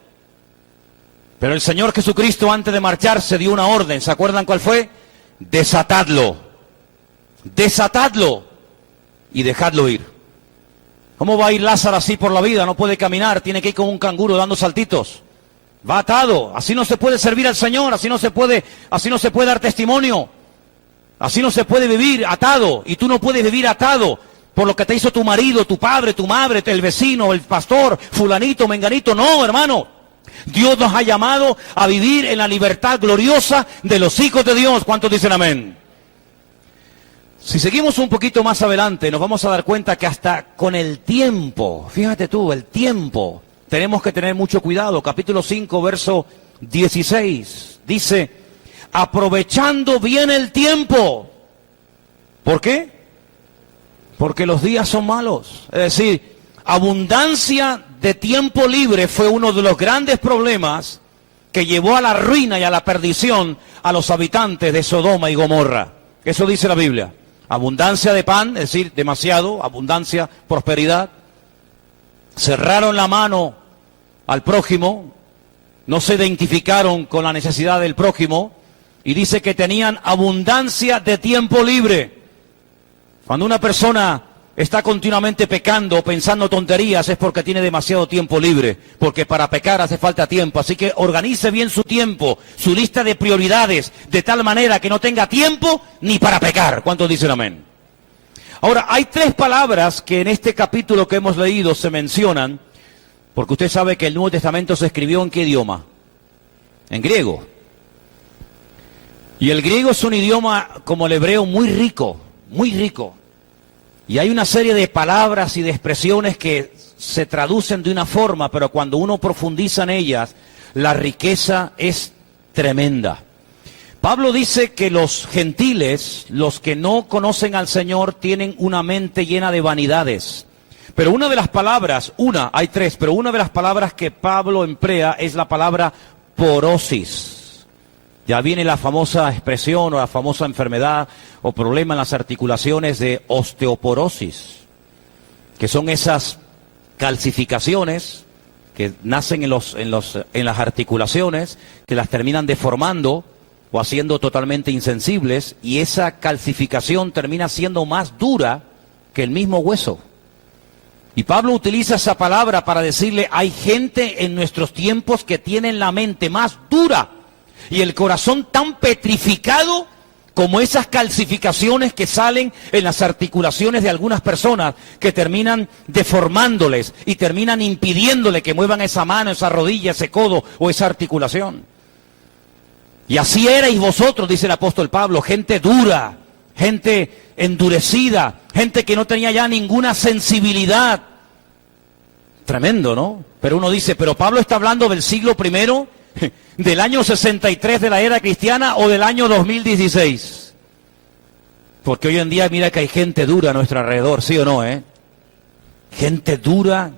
Pero el Señor Jesucristo antes de marcharse dio una orden, ¿se acuerdan cuál fue? Desatadlo. Desatadlo y dejadlo ir. ¿Cómo va a ir Lázaro así por la vida? No puede caminar, tiene que ir como un canguro dando saltitos. Va atado, así no se puede servir al Señor, así no se puede dar testimonio. Así no se puede vivir atado, y tú no puedes vivir atado por lo que te hizo tu marido, tu padre, tu madre, el vecino, el pastor, fulanito, menganito. No, hermano. Dios nos ha llamado a vivir en la libertad gloriosa de los hijos de Dios. ¿Cuántos dicen amén? Si seguimos un poquito más adelante, nos vamos a dar cuenta que hasta con el tiempo, fíjate tú, el tiempo, tenemos que tener mucho cuidado. Capítulo 5, verso 16, dice, aprovechando bien el tiempo. ¿Por qué? Porque los días son malos. Es decir, abundancia de tiempo libre fue uno de los grandes problemas que llevó a la ruina y a la perdición a los habitantes de Sodoma y Gomorra. Eso dice la Biblia. Abundancia de pan, es decir, demasiado, abundancia, prosperidad. Cerraron la mano al prójimo, no se identificaron con la necesidad del prójimo, y dice que tenían abundancia de tiempo libre. Cuando una persona está continuamente pecando o pensando tonterías es porque tiene demasiado tiempo libre, porque para pecar hace falta tiempo. Así que organice bien su tiempo, su lista de prioridades, de tal manera que no tenga tiempo ni para pecar. ¿Cuántos dicen amén? Ahora, hay 3 palabras que en este capítulo que hemos leído se mencionan, porque usted sabe que el Nuevo Testamento se escribió ¿en qué idioma? En griego. Y el griego es un idioma como el hebreo muy rico, muy rico. Y hay una serie de palabras y de expresiones que se traducen de una forma, pero cuando uno profundiza en ellas, la riqueza es tremenda. Pablo dice que los gentiles, los que no conocen al Señor, tienen una mente llena de vanidades. Pero una de las palabras, hay 3, pero una de las palabras que Pablo emplea es la palabra porosis. Ya viene la famosa expresión o la famosa enfermedad o problema en las articulaciones de osteoporosis, que son esas calcificaciones que nacen en las articulaciones, que las terminan deformando o haciendo totalmente insensibles, y esa calcificación termina siendo más dura que el mismo hueso. Y Pablo utiliza esa palabra para decirle, hay gente en nuestros tiempos que tienen la mente más dura y el corazón tan petrificado como esas calcificaciones que salen en las articulaciones de algunas personas, que terminan deformándoles y terminan impidiéndole que muevan esa mano, esa rodilla, ese codo o esa articulación. Y así erais vosotros, dice el apóstol Pablo, gente dura, gente endurecida, gente que no tenía ya ninguna sensibilidad. Tremendo, ¿no? Pero uno dice, pero Pablo está hablando del siglo I, del año 63 de la era cristiana o del año 2016. Porque hoy en día mira que hay gente dura a nuestro alrededor, ¿sí o no, Gente dura.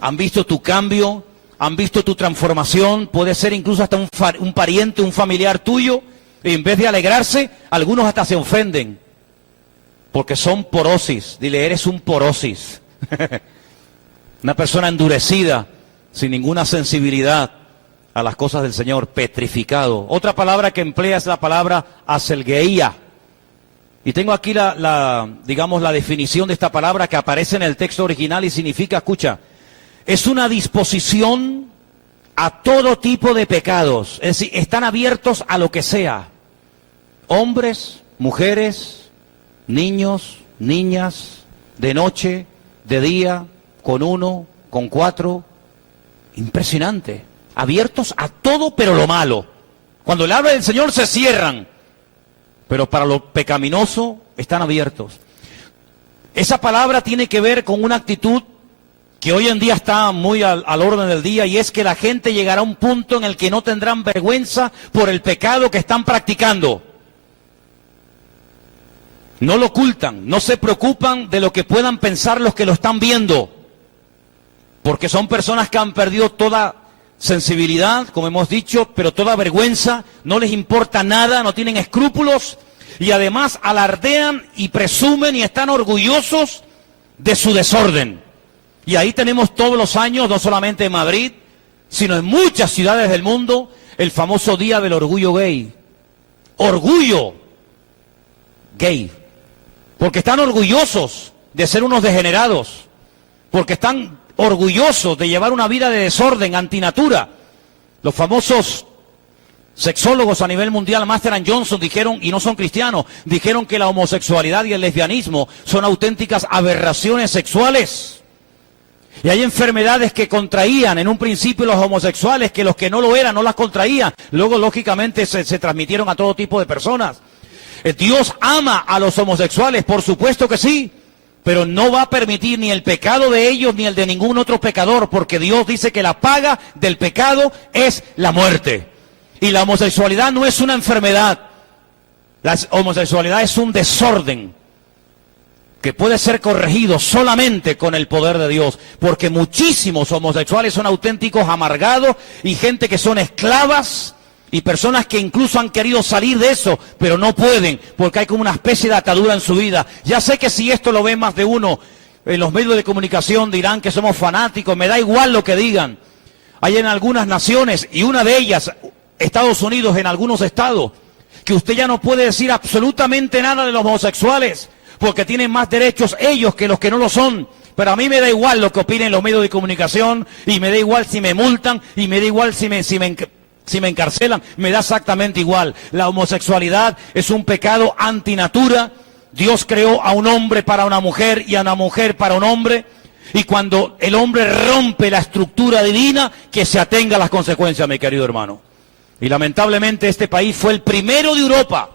Han visto tu cambio, han visto tu transformación, puede ser incluso hasta un pariente, un familiar tuyo, y en vez de alegrarse, algunos hasta se ofenden, porque son porosis. Dile, eres un porosis. Una persona endurecida, sin ninguna sensibilidad a las cosas del Señor, petrificado. Otra palabra que emplea es la palabra aselgeía. Y tengo aquí la definición de esta palabra que aparece en el texto original y significa, escucha, es una disposición a todo tipo de pecados. Es decir, están abiertos a lo que sea. Hombres, mujeres, niños, niñas, de noche, de día, con 1, con 4. Impresionante. Abiertos a todo, pero lo malo. Cuando le habla del Señor se cierran. pero para lo pecaminoso están abiertos. Esa palabra tiene que ver con una actitud que hoy en día está muy al orden del día, y es que la gente llegará a un punto en el que no tendrán vergüenza por el pecado que están practicando. No lo ocultan, no se preocupan de lo que puedan pensar los que lo están viendo, porque son personas que han perdido toda sensibilidad, como hemos dicho, pero toda vergüenza, no les importa nada, no tienen escrúpulos, y además alardean y presumen y están orgullosos de su desorden. Y ahí tenemos todos los años, no solamente en Madrid, sino en muchas ciudades del mundo, el famoso Día del Orgullo Gay. Orgullo gay. Porque están orgullosos de ser unos degenerados. Porque están orgullosos de llevar una vida de desorden, antinatura. Los famosos sexólogos a nivel mundial, Master and Johnson, dijeron, y no son cristianos, dijeron que la homosexualidad y el lesbianismo son auténticas aberraciones sexuales. Y hay enfermedades que contraían en un principio los homosexuales, que los que no lo eran no las contraían. Luego, lógicamente, se transmitieron a todo tipo de personas. Dios ama a los homosexuales, por supuesto que sí, pero no va a permitir ni el pecado de ellos ni el de ningún otro pecador, porque Dios dice que la paga del pecado es la muerte. Y la homosexualidad no es una enfermedad. La homosexualidad es un desorden que puede ser corregido solamente con el poder de Dios, porque muchísimos homosexuales son auténticos amargados y gente que son esclavas y personas que incluso han querido salir de eso, pero no pueden, porque hay como una especie de atadura en su vida. Ya sé que si esto lo ve más de uno en los medios de comunicación dirán que somos fanáticos, me da igual lo que digan. Hay en algunas naciones, y una de ellas, Estados Unidos, en algunos estados, que usted ya no puede decir absolutamente nada de los homosexuales, porque tienen más derechos ellos que los que no lo son. Pero a mí me da igual lo que opinen los medios de comunicación, y me da igual si me multan, y me da igual si me encarcelan, me da exactamente igual. La homosexualidad es un pecado antinatura. Dios creó a un hombre para una mujer y a una mujer para un hombre, y cuando el hombre rompe la estructura divina, que se atenga a las consecuencias, mi querido hermano. Y lamentablemente este país fue el primero de Europa.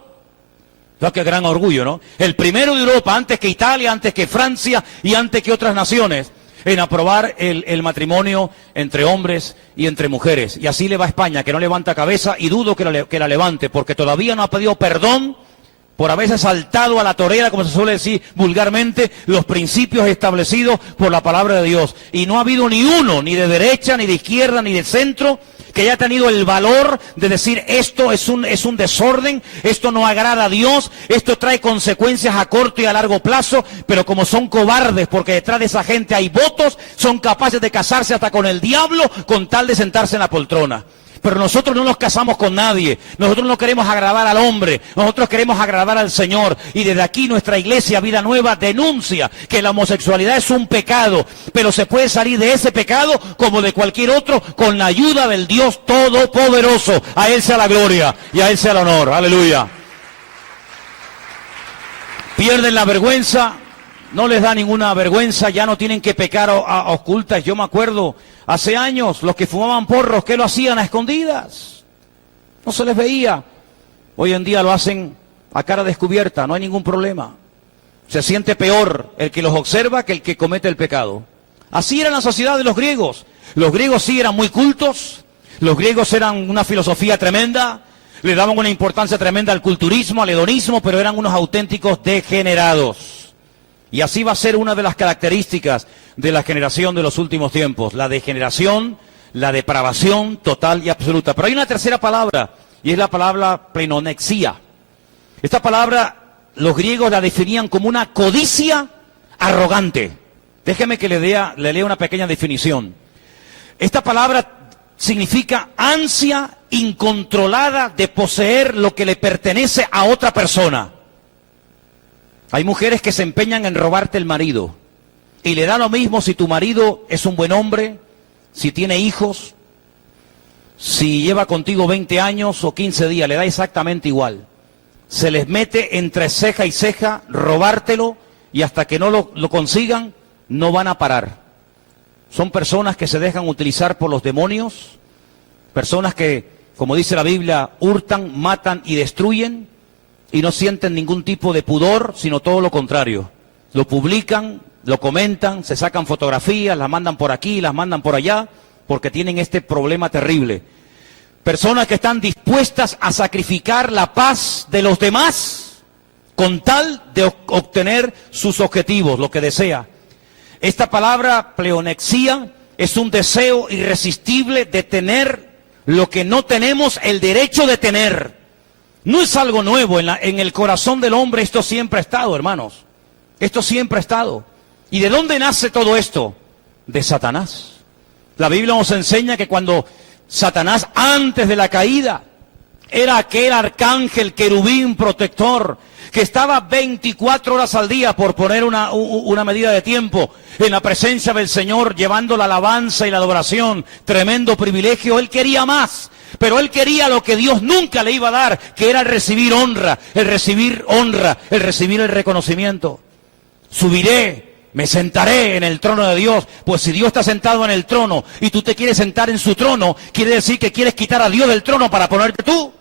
Qué gran orgullo, ¿no? El primero de Europa, antes que Italia, antes que Francia y antes que otras naciones, en aprobar el matrimonio entre hombres y entre mujeres. Y así le va a España, que no levanta cabeza, y dudo que la levante, porque todavía no ha pedido perdón por haberse saltado a la torera, como se suele decir vulgarmente, los principios establecidos por la palabra de Dios. Y no ha habido ni uno, ni de derecha, ni de izquierda, ni de centro, que haya tenido el valor de decir esto es un desorden, esto no agrada a Dios, esto trae consecuencias a corto y a largo plazo, pero como son cobardes, porque detrás de esa gente hay votos, son capaces de casarse hasta con el diablo con tal de sentarse en la poltrona. Pero nosotros no nos casamos con nadie, nosotros no queremos agradar al hombre, nosotros queremos agradar al Señor. Y desde aquí nuestra iglesia Vida Nueva denuncia que la homosexualidad es un pecado, pero se puede salir de ese pecado como de cualquier otro con la ayuda del Dios Todopoderoso. A Él sea la gloria y a Él sea el honor. Aleluya. Pierden la vergüenza, no les da ninguna vergüenza, ya no tienen que pecar a ocultas. Yo me acuerdo, hace años, los que fumaban porros, ¿qué lo hacían a escondidas? No se les veía. Hoy en día lo hacen a cara descubierta, no hay ningún problema. Se siente peor el que los observa que el que comete el pecado. Así era la sociedad de los griegos. Los griegos sí eran muy cultos, los griegos eran una filosofía tremenda, le daban una importancia tremenda al culturismo, al hedonismo, pero eran unos auténticos degenerados. Y así va a ser una de las características de la generación de los últimos tiempos, la degeneración, la depravación total y absoluta. Pero hay una tercera palabra, y es la palabra plenonexia. Esta palabra los griegos la definían como una codicia arrogante. Déjeme que le lea una pequeña definición. Esta palabra significa ansia incontrolada de poseer lo que le pertenece a otra persona. Hay mujeres que se empeñan en robarte el marido, y le da lo mismo si tu marido es un buen hombre, si tiene hijos, si lleva contigo 20 años o 15 días, le da exactamente igual. Se les mete entre ceja y ceja robártelo, y hasta que no lo consigan, no van a parar. Son personas que se dejan utilizar por los demonios, personas que, como dice la Biblia, hurtan, matan y destruyen. y no sienten ningún tipo de pudor, sino todo lo contrario. Lo publican, lo comentan, se sacan fotografías, las mandan por aquí, las mandan por allá, porque tienen este problema terrible. Personas que están dispuestas a sacrificar la paz de los demás con tal de obtener sus objetivos, lo que desea. Esta palabra pleonexía es un deseo irresistible de tener lo que no tenemos el derecho de tener. No es algo nuevo en el corazón del hombre, esto siempre ha estado, hermanos. Esto siempre ha estado. ¿Y de dónde nace todo esto? De Satanás. La Biblia nos enseña que cuando Satanás, antes de la caída, era aquel arcángel querubín protector que estaba 24 horas al día, por poner una medida de tiempo, en la presencia del Señor, llevando la alabanza y la adoración. Tremendo privilegio. Él quería más, pero él quería lo que Dios nunca le iba a dar, que era el recibir honra, el recibir el reconocimiento. Subiré, me sentaré en el trono de Dios. Pues si Dios está sentado en el trono y tú te quieres sentar en su trono, quiere decir que quieres quitar a Dios del trono para ponerte tú.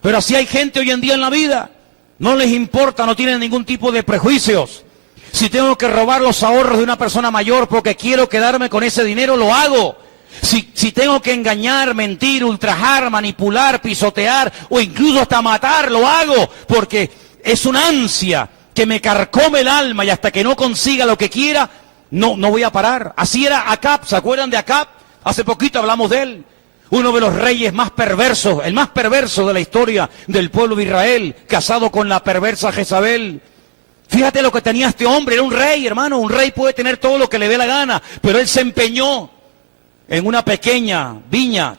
Pero así hay gente hoy en día en la vida. No les importa, no tienen ningún tipo de prejuicios. Si tengo que robar los ahorros de una persona mayor porque quiero quedarme con ese dinero, lo hago. Si tengo que engañar, mentir, ultrajar, manipular, pisotear o incluso hasta matar, lo hago. Porque es una ansia que me carcome el alma y hasta que no consiga lo que quiera, no voy a parar. Así era Acab. ¿Se acuerdan de Acab? Hace poquito hablamos de él. Uno de los reyes más perversos, el más perverso de la historia del pueblo de Israel, casado con la perversa Jezabel. Fíjate lo que tenía este hombre, era un rey, hermano. Un rey puede tener todo lo que le dé la gana, pero él se empeñó en una pequeña viña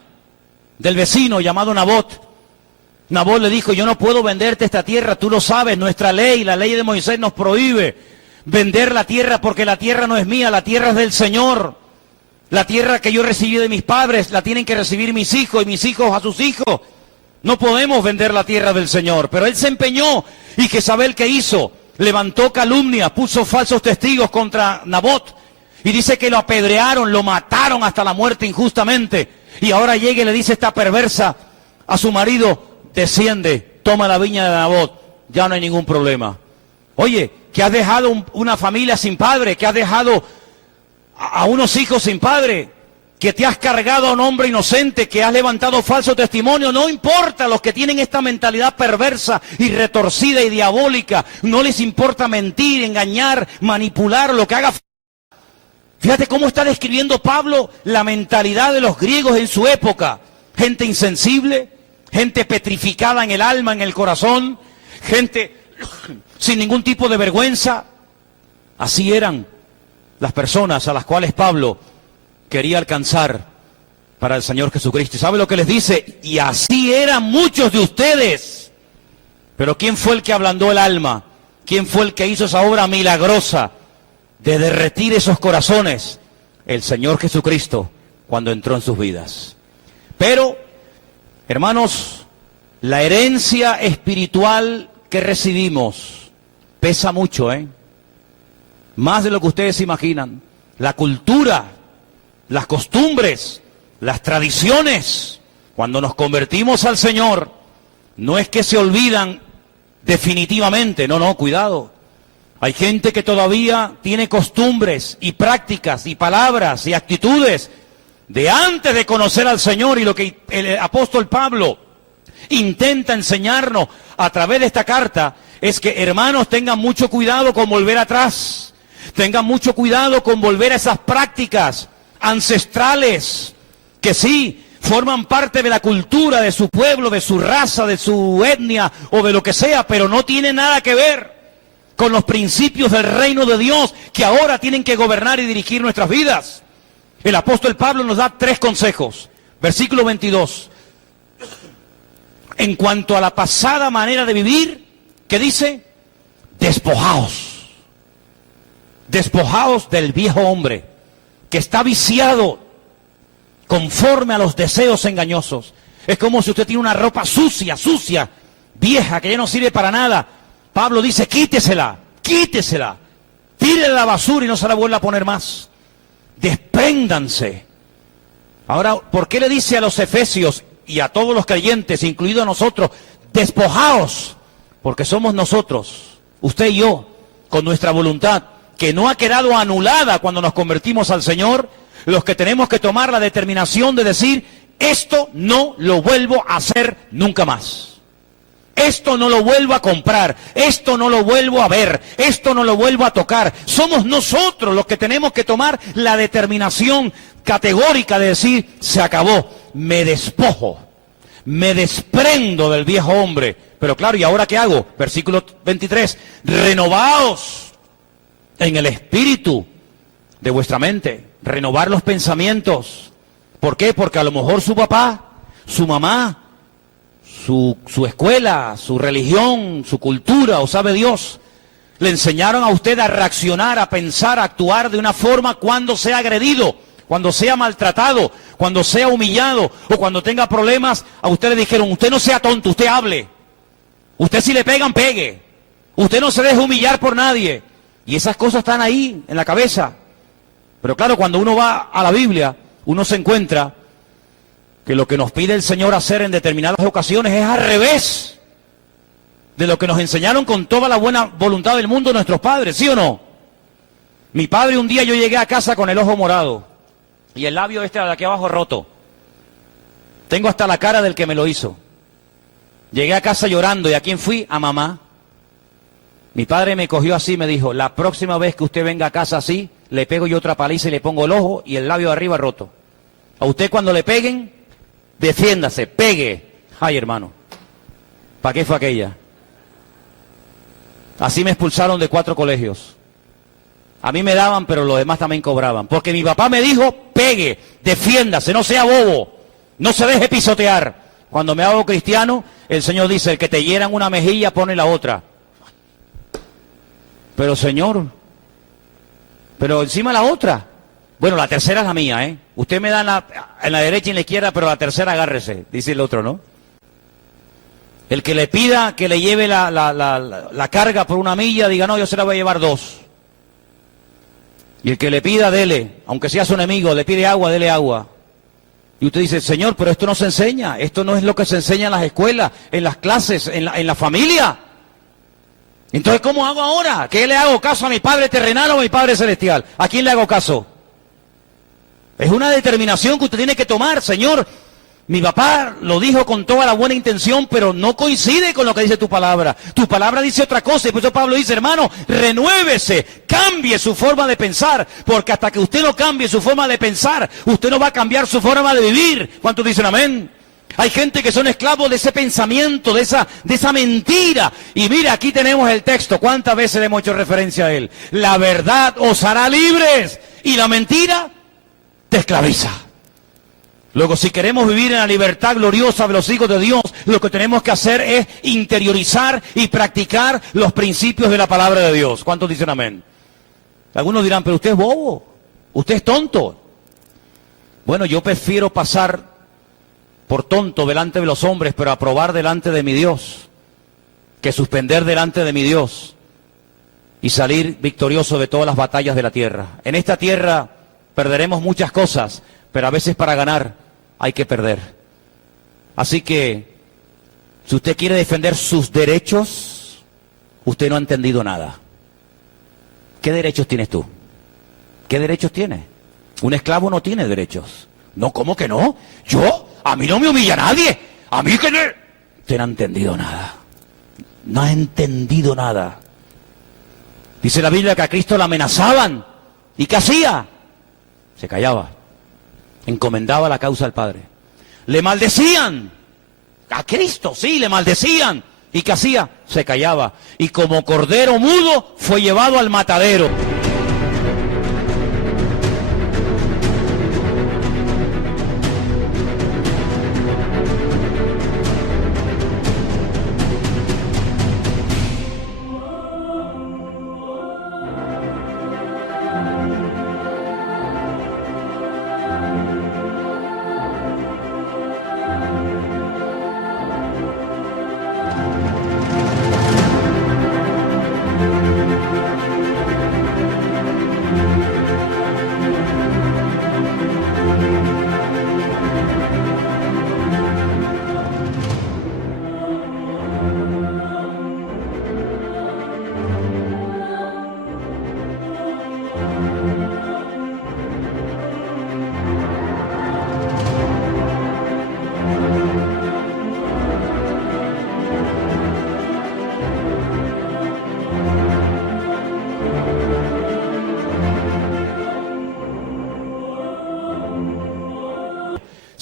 del vecino llamado Nabot. Nabot le dijo: yo no puedo venderte esta tierra, tú lo sabes, nuestra ley, la ley de Moisés nos prohíbe vender la tierra porque la tierra no es mía, la tierra es del Señor. La tierra que yo recibí de mis padres la tienen que recibir mis hijos y mis hijos a sus hijos. No podemos vender la tierra del Señor. Pero él se empeñó. ¿Y Jezabel qué hizo? Levantó calumnia, puso falsos testigos contra Nabot. Y dice que lo apedrearon, lo mataron hasta la muerte injustamente. Y ahora llega y le dice esta perversa a su marido: desciende, toma la viña de Nabot, ya no hay ningún problema. Oye, que has dejado una familia sin padre, que has dejado a unos hijos sin padre, que te has cargado a un hombre inocente, que has levantado falso testimonio. No importa, los que tienen esta mentalidad perversa y retorcida y diabólica, no les importa mentir, engañar, manipular, lo que haga. Fíjate cómo está describiendo Pablo la mentalidad de los griegos en su época. Gente insensible, gente petrificada en el alma, en el corazón, gente sin ningún tipo de vergüenza. Así eran las personas a las cuales Pablo quería alcanzar para el Señor Jesucristo. ¿Y sabe lo que les dice? Y así eran muchos de ustedes. Pero ¿quién fue el que ablandó el alma? ¿Quién fue el que hizo esa obra milagrosa de derretir esos corazones? El Señor Jesucristo, cuando entró en sus vidas. Pero, hermanos, la herencia espiritual que recibimos pesa mucho, más de lo que ustedes imaginan. La cultura, las costumbres, las tradiciones, cuando nos convertimos al Señor, no es que se olvidan definitivamente, no, cuidado. Hay gente que todavía tiene costumbres y prácticas y palabras y actitudes de antes de conocer al Señor, y lo que el apóstol Pablo intenta enseñarnos a través de esta carta es que, hermanos, tengan mucho cuidado con volver atrás. Tengan mucho cuidado con volver a esas prácticas ancestrales que sí forman parte de la cultura de su pueblo, de su raza, de su etnia o de lo que sea, pero no tienen nada que ver con los principios del reino de Dios que ahora tienen que gobernar y dirigir nuestras vidas. El apóstol Pablo nos da 3 consejos. Versículo 22. En cuanto a la pasada manera de vivir, ¿qué dice? Despojaos. Despojaos del viejo hombre que está viciado conforme a los deseos engañosos. Es como si usted tiene una ropa sucia, vieja, que ya no sirve para nada. Pablo dice: quítesela, tírela a la basura y no se la vuelva a poner más. Despréndanse. Ahora, ¿por qué le dice a los efesios y a todos los creyentes, incluido a nosotros, despojaos? porque somos nosotros, usted y yo, con nuestra voluntad, que no ha quedado anulada cuando nos convertimos al Señor, los que tenemos que tomar la determinación de decir, esto no lo vuelvo a hacer nunca más. Esto no lo vuelvo a comprar, esto no lo vuelvo a ver, esto no lo vuelvo a tocar. Somos nosotros los que tenemos que tomar la determinación categórica de decir, se acabó, me despojo, me desprendo del viejo hombre. Pero claro, ¿y ahora qué hago? Versículo 23, renovaos en el espíritu de vuestra mente, renovar los pensamientos. ¿Por qué? Porque a lo mejor su papá, su mamá, su escuela, su religión, su cultura, o sabe Dios, le enseñaron a usted a reaccionar, a pensar, a actuar de una forma cuando sea agredido, cuando sea maltratado, cuando sea humillado o cuando tenga problemas. A usted le dijeron, usted no sea tonto, usted hable. Usted si le pegan, pegue. Usted no se deje humillar por nadie. Y esas cosas están ahí en la cabeza. Pero claro, cuando uno va a la Biblia, uno se encuentra que lo que nos pide el Señor hacer en determinadas ocasiones es al revés de lo que nos enseñaron con toda la buena voluntad del mundo nuestros padres, ¿sí o no? Mi padre, un día yo llegué a casa con el ojo morado y el labio este de aquí abajo roto. Tengo hasta la cara del que me lo hizo. Llegué a casa llorando, ¿y a quién fui? A mamá. Mi padre me cogió así y me dijo, la próxima vez que usted venga a casa así, le pego yo otra paliza y le pongo el ojo y el labio de arriba roto. A usted cuando le peguen, defiéndase, pegue. Ay, hermano, ¿para qué fue aquella? Así me expulsaron de 4 colegios. A mí me daban, pero los demás también cobraban. Porque mi papá me dijo, pegue, defiéndase, no sea bobo, no se deje pisotear. Cuando me hago cristiano, el Señor dice, el que te hieran una mejilla, pone la otra. Pero Señor, pero encima la otra. Bueno, la tercera es la mía, ¿eh? Usted me da en la derecha y en la izquierda, pero la tercera agárrese, dice el otro, ¿no? El que le pida que le lleve la carga por 1 milla, diga, no, yo se la voy a llevar 2. Y el que le pida, dele, aunque sea su enemigo, le pide agua, dele agua. Y usted dice, Señor, pero esto no se enseña, esto no es lo que se enseña en las escuelas, en las clases, en la familia. Entonces, ¿cómo hago ahora? ¿Qué le hago caso a mi Padre terrenal o a mi Padre celestial? ¿A quién le hago caso? Es una determinación que usted tiene que tomar, Señor. Mi papá lo dijo con toda la buena intención, pero no coincide con lo que dice tu palabra. Tu palabra dice otra cosa, y por eso Pablo dice, hermano, renuévese, cambie su forma de pensar, porque hasta que usted no cambie su forma de pensar, usted no va a cambiar su forma de vivir. ¿Cuántos dicen amén? Hay gente que son esclavos de ese pensamiento, de esa mentira. Y mira, aquí tenemos el texto. ¿Cuántas veces le hemos hecho referencia a él? La verdad os hará libres, y la mentira te esclaviza. Luego, si queremos vivir en la libertad gloriosa de los hijos de Dios, lo que tenemos que hacer es interiorizar y practicar los principios de la palabra de Dios. ¿Cuántos dicen amén? Algunos dirán, pero usted es bobo, usted es tonto. Bueno, yo prefiero pasar por tonto delante de los hombres, pero aprobar delante de mi Dios, que suspender delante de mi Dios y salir victorioso de todas las batallas de la tierra. En esta tierra perderemos muchas cosas, pero a veces para ganar hay que perder. Así que, si usted quiere defender sus derechos, usted no ha entendido nada. ¿Qué derechos tienes tú? ¿Qué derechos tienes? Un esclavo no tiene derechos. No, ¿cómo que no? A mí no me humilla nadie. A mí que no. Usted no ha entendido nada. No ha entendido nada. Dice la Biblia que a Cristo la amenazaban. ¿Y qué hacía? Se callaba. Encomendaba la causa al Padre. Le maldecían. A Cristo, sí, le maldecían. ¿Y qué hacía? Se callaba. Y como cordero mudo fue llevado al matadero.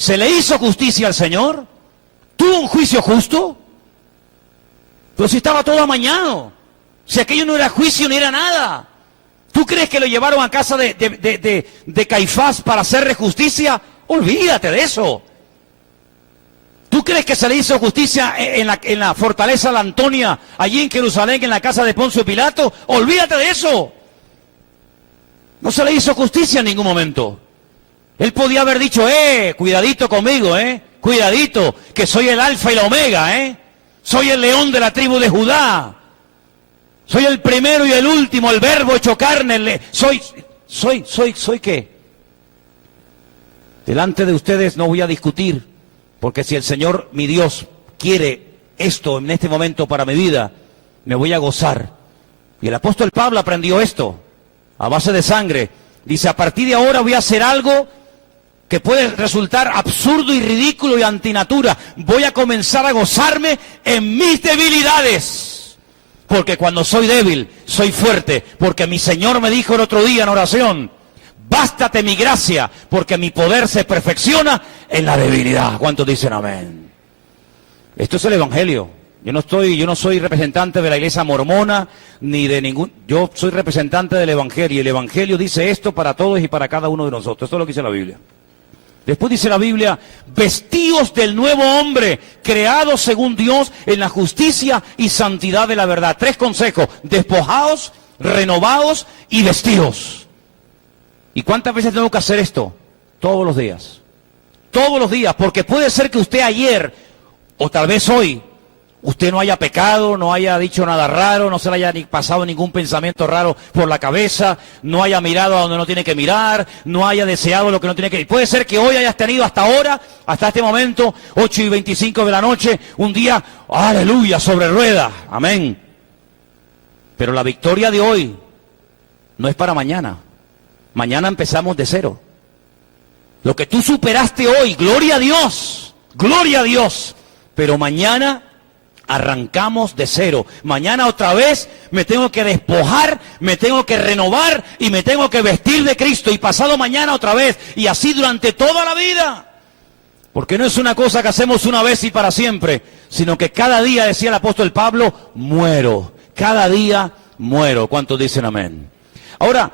¿Se le hizo justicia al Señor? ¿Tuvo un juicio justo? Pero si estaba todo amañado, si aquello no era juicio ni era nada. ¿Tú crees que lo llevaron a casa de Caifás para hacerle justicia? Olvídate de eso. ¿Tú crees que se le hizo justicia en la fortaleza de la Antonia, allí en Jerusalén, en la casa de Poncio Pilato? Olvídate de eso. No se le hizo justicia en ningún momento. Él podía haber dicho, cuidadito conmigo, cuidadito, que soy el alfa y la omega, soy el león de la tribu de Judá. Soy el primero y el último, el verbo hecho carne. ¿Soy qué? Delante de ustedes no voy a discutir, porque si el Señor, mi Dios, quiere esto en este momento para mi vida, me voy a gozar. Y el apóstol Pablo aprendió esto, a base de sangre. Dice, a partir de ahora voy a hacer algo que puede resultar absurdo y ridículo y antinatura. Voy a comenzar a gozarme en mis debilidades. Porque cuando soy débil, soy fuerte. Porque mi Señor me dijo el otro día en oración, bástate mi gracia, porque mi poder se perfecciona en la debilidad. ¿Cuántos dicen amén? Esto es el Evangelio. Yo no soy representante de la iglesia mormona, ni de ningún... Yo soy representante del Evangelio. Y el Evangelio dice esto para todos y para cada uno de nosotros. Esto es lo que dice la Biblia. Después dice la Biblia, vestidos del nuevo hombre, creados según Dios en la justicia y santidad de la verdad. 3 consejos, despojaos, renovaos y vestidos. ¿Y cuántas veces tengo que hacer esto? Todos los días. Todos los días, porque puede ser que usted ayer, o tal vez hoy, usted no haya pecado, no haya dicho nada raro, no se le haya ni pasado ningún pensamiento raro por la cabeza, no haya mirado a donde no tiene que mirar, no haya deseado lo que no tiene que... Puede ser que hoy hayas tenido hasta ahora, hasta este momento, 8:25 de la noche, un día, aleluya, sobre ruedas, amén. Pero la victoria de hoy no es para mañana. Mañana empezamos de cero. Lo que tú superaste hoy, gloria a Dios, gloria a Dios. Pero mañana arrancamos de cero. Mañana otra vez me tengo que despojar, me tengo que renovar y me tengo que vestir de Cristo. Y pasado mañana otra vez. Y así durante toda la vida. Porque no es una cosa que hacemos una vez y para siempre, sino que cada día, decía el apóstol Pablo, muero. Cada día muero. ¿Cuántos dicen amén? Ahora,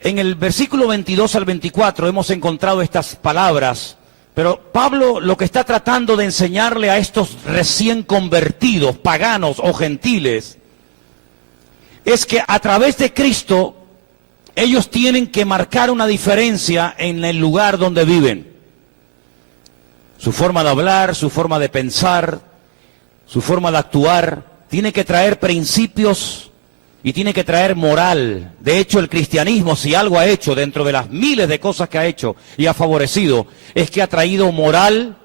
en el versículo 22 al 24 hemos encontrado estas palabras. Pero Pablo lo que está tratando de enseñarle a estos recién convertidos, paganos o gentiles, es que a través de Cristo ellos tienen que marcar una diferencia en el lugar donde viven. Su forma de hablar, su forma de pensar, su forma de actuar, tiene que traer principios y tiene que traer moral. De hecho, el cristianismo, si algo ha hecho dentro de las miles de cosas que ha hecho y ha favorecido, es que ha traído moral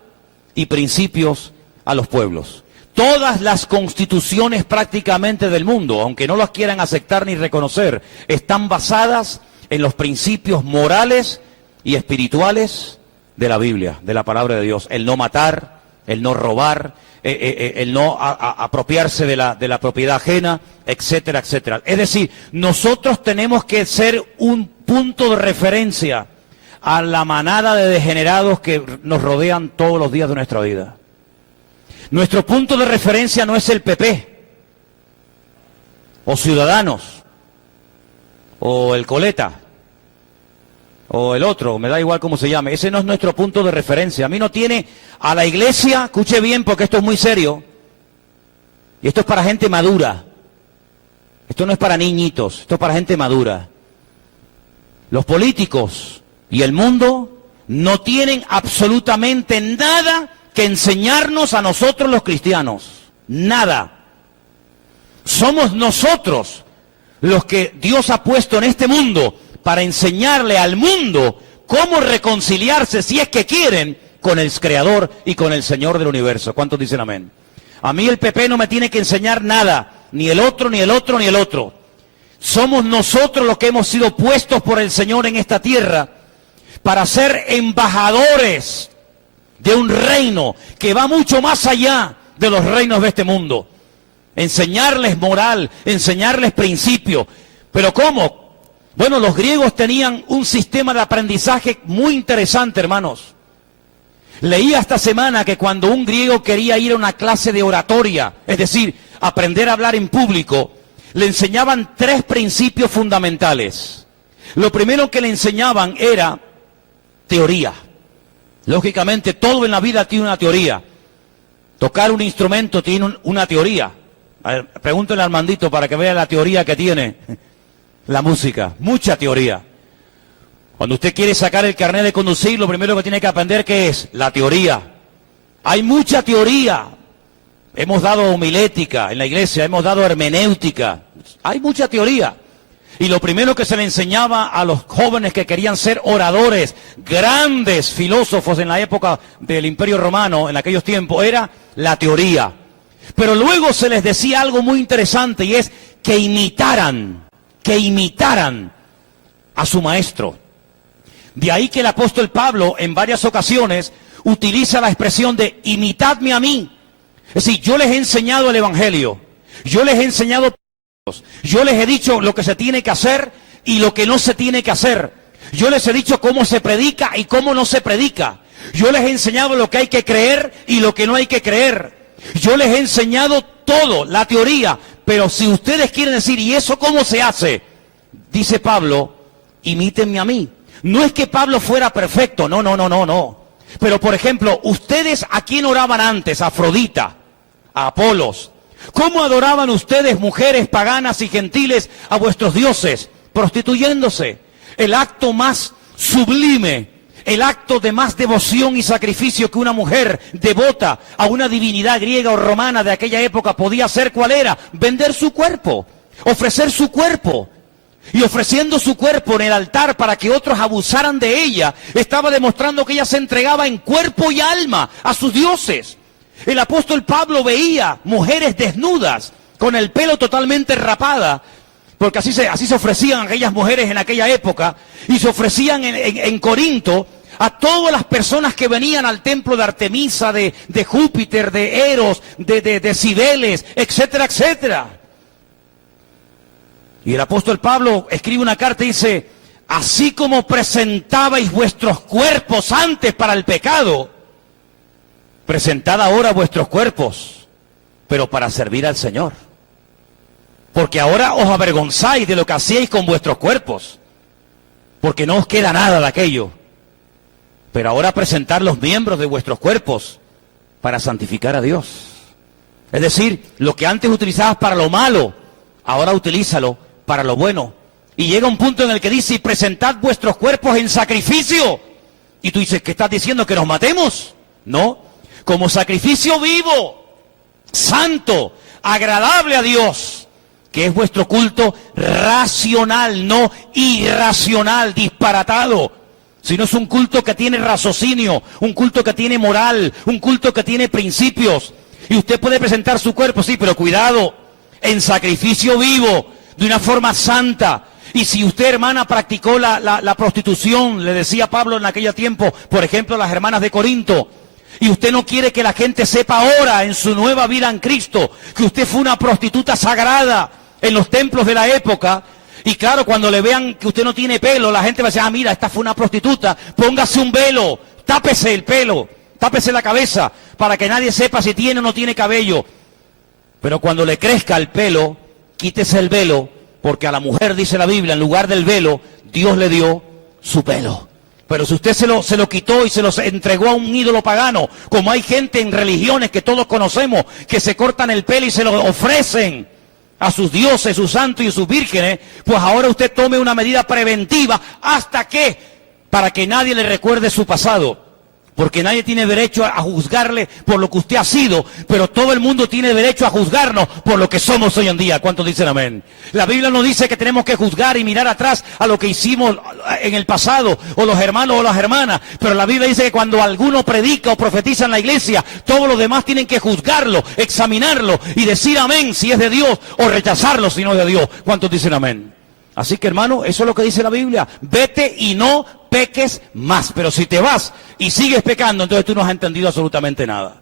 y principios a los pueblos. Todas las constituciones prácticamente del mundo, aunque no las quieran aceptar ni reconocer, están basadas en los principios morales y espirituales de la Biblia, de la palabra de Dios. El no matar, el no robar, el no apropiarse de la propiedad ajena, etcétera, etcétera. Es decir, nosotros tenemos que ser un punto de referencia a la manada de degenerados que nos rodean todos los días de nuestra vida. Nuestro punto de referencia no es el PP, o Ciudadanos, o el Coleta, o el otro, me da igual cómo se llame. Ese no es nuestro punto de referencia. A mí no tiene a la iglesia, escuche bien porque esto es muy serio, y esto es para gente madura. Esto no es para niñitos, esto es para gente madura. Los políticos y el mundo no tienen absolutamente nada que enseñarnos a nosotros los cristianos. Nada. Somos nosotros los que Dios ha puesto en este mundo para enseñarle al mundo cómo reconciliarse, si es que quieren, con el Creador y con el Señor del universo. ¿Cuántos dicen amén? A mí el PP no me tiene que enseñar nada. Ni el otro, ni el otro, ni el otro. Somos nosotros los que hemos sido puestos por el Señor en esta tierra para ser embajadores de un reino que va mucho más allá de los reinos de este mundo. Enseñarles moral, enseñarles principios. ¿Pero cómo? Bueno, los griegos tenían un sistema de aprendizaje muy interesante, hermanos. Leí esta semana que cuando un griego quería ir a una clase de oratoria, es decir, aprender a hablar en público, le enseñaban 3 principios fundamentales. Lo primero que le enseñaban era teoría. Lógicamente, todo en la vida tiene una teoría. Tocar un instrumento tiene una teoría. A ver, pregúntale a Armandito para que vea la teoría que tiene la música. Mucha teoría. Cuando usted quiere sacar el carnet de conducir, lo primero que tiene que aprender, ¿qué es? La teoría. Hay mucha teoría. Hemos dado homilética en la iglesia, hemos dado hermenéutica. Hay mucha teoría. Y lo primero que se le enseñaba a los jóvenes que querían ser oradores, grandes filósofos en la época del Imperio Romano, en aquellos tiempos, era la teoría. Pero luego se les decía algo muy interesante, y es que imitaran a su maestro. De ahí que el apóstol Pablo en varias ocasiones utiliza la expresión de imitadme a mí. Es decir, yo les he enseñado el evangelio, yo les he enseñado, yo les he dicho lo que se tiene que hacer y lo que no se tiene que hacer. Yo les he dicho cómo se predica y cómo no se predica. Yo les he enseñado lo que hay que creer y lo que no hay que creer. Yo les he enseñado todo, la teoría. Pero si ustedes quieren decir, ¿y eso cómo se hace? Dice Pablo, imítenme a mí. No es que Pablo fuera perfecto, no. Pero por ejemplo, ustedes, ¿a quién oraban antes? A Afrodita, a Apolos. ¿Cómo adoraban ustedes, mujeres paganas y gentiles, a vuestros dioses? Prostituyéndose. El acto más sublime, el acto de más devoción y sacrificio que una mujer devota a una divinidad griega o romana de aquella época podía hacer, ¿cuál era? Vender su cuerpo, ofrecer su cuerpo. Y ofreciendo su cuerpo en el altar para que otros abusaran de ella, estaba demostrando que ella se entregaba en cuerpo y alma a sus dioses. El apóstol Pablo veía mujeres desnudas, con el pelo totalmente rapada, porque así se ofrecían aquellas mujeres en aquella época, y se ofrecían en Corinto a todas las personas que venían al templo de Artemisa, de Júpiter, de Eros, de Cibeles, etcétera, etcétera. Y el apóstol Pablo escribe una carta y dice, así como presentabais vuestros cuerpos antes para el pecado, presentad ahora vuestros cuerpos, pero para servir al Señor. Porque ahora os avergonzáis de lo que hacíais con vuestros cuerpos, porque no os queda nada de aquello. Pero ahora presentad los miembros de vuestros cuerpos para santificar a Dios. Es decir, lo que antes utilizabas para lo malo, ahora utilízalo para lo bueno. Y llega un punto en el que dice, presentad vuestros cuerpos en sacrificio. Y tú dices, ¿qué estás diciendo? ¿Que nos matemos? No, como sacrificio vivo, santo, agradable a Dios, que es vuestro culto racional, no irracional, disparatado, sino es un culto que tiene raciocinio, un culto que tiene moral, un culto que tiene principios. Y usted puede presentar su cuerpo, sí, pero cuidado, en sacrificio vivo, de una forma santa. Y si usted, hermana, practicó la prostitución, le decía Pablo en aquel tiempo, por ejemplo, a las hermanas de Corinto, y usted no quiere que la gente sepa ahora, en su nueva vida en Cristo, que usted fue una prostituta sagrada en los templos de la época, y claro, cuando le vean que usted no tiene pelo, la gente va a decir, ah, mira, esta fue una prostituta, póngase un velo, tápese el pelo, tápese la cabeza, para que nadie sepa si tiene o no tiene cabello. Pero cuando le crezca el pelo, quítese el velo, porque a la mujer, dice la Biblia, en lugar del velo, Dios le dio su pelo. Pero si usted se lo quitó y se los entregó a un ídolo pagano, como hay gente en religiones que todos conocemos, que se cortan el pelo y se lo ofrecen a sus dioses, sus santos y sus vírgenes, pues ahora usted tome una medida preventiva, ¿hasta qué? Para que nadie le recuerde su pasado. Porque nadie tiene derecho a juzgarle por lo que usted ha sido, pero todo el mundo tiene derecho a juzgarnos por lo que somos hoy en día. ¿Cuántos dicen amén? La Biblia nos dice que tenemos que juzgar y mirar atrás a lo que hicimos en el pasado, o los hermanos o las hermanas, pero la Biblia dice que cuando alguno predica o profetiza en la iglesia, todos los demás tienen que juzgarlo, examinarlo y decir amén si es de Dios, o rechazarlo si no es de Dios. ¿Cuántos dicen amén? Así que, hermano, eso es lo que dice la Biblia. Vete y no peques más. Pero si te vas y sigues pecando, entonces tú no has entendido absolutamente nada.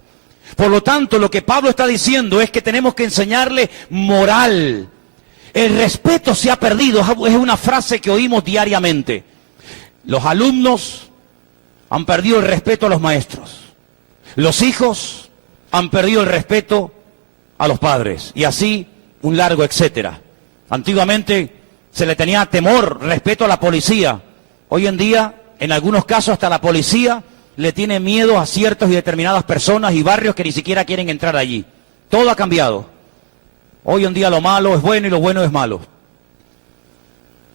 Por lo tanto, lo que Pablo está diciendo es que tenemos que enseñarle moral. El respeto se ha perdido. Es una frase que oímos diariamente. Los alumnos han perdido el respeto a los maestros. Los hijos han perdido el respeto a los padres y así un largo etcétera. Antiguamente se le tenía temor, respeto a la policía. Hoy en día, en algunos casos, hasta la policía le tiene miedo a ciertas y determinadas personas y barrios que ni siquiera quieren entrar allí. Todo ha cambiado. Hoy en día lo malo es bueno y lo bueno es malo.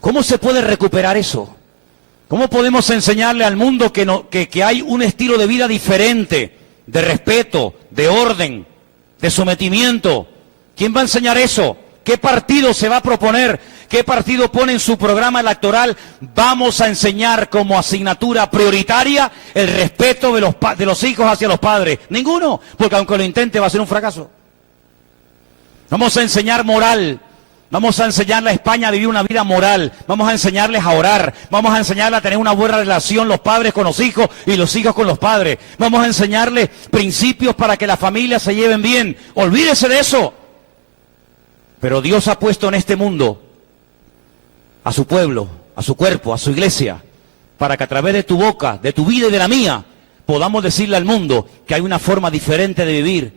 ¿Cómo se puede recuperar eso? ¿Cómo podemos enseñarle al mundo que hay un estilo de vida diferente, de respeto, de orden, de sometimiento? ¿Quién va a enseñar eso? ¿Qué partido se va a proponer? ¿Qué partido pone en su programa electoral? Vamos a enseñar como asignatura prioritaria el respeto de los hijos hacia los padres. Ninguno, porque aunque lo intente va a ser un fracaso. Vamos a enseñar moral. Vamos a enseñarle a España a vivir una vida moral. Vamos a enseñarles a orar. Vamos a enseñarles a tener una buena relación los padres con los hijos y los hijos con los padres. Vamos a enseñarles principios para que las familias se lleven bien. Olvídese de eso. Pero Dios ha puesto en este mundo a su pueblo, a su cuerpo, a su iglesia, para que a través de tu boca, de tu vida y de la mía, podamos decirle al mundo que hay una forma diferente de vivir.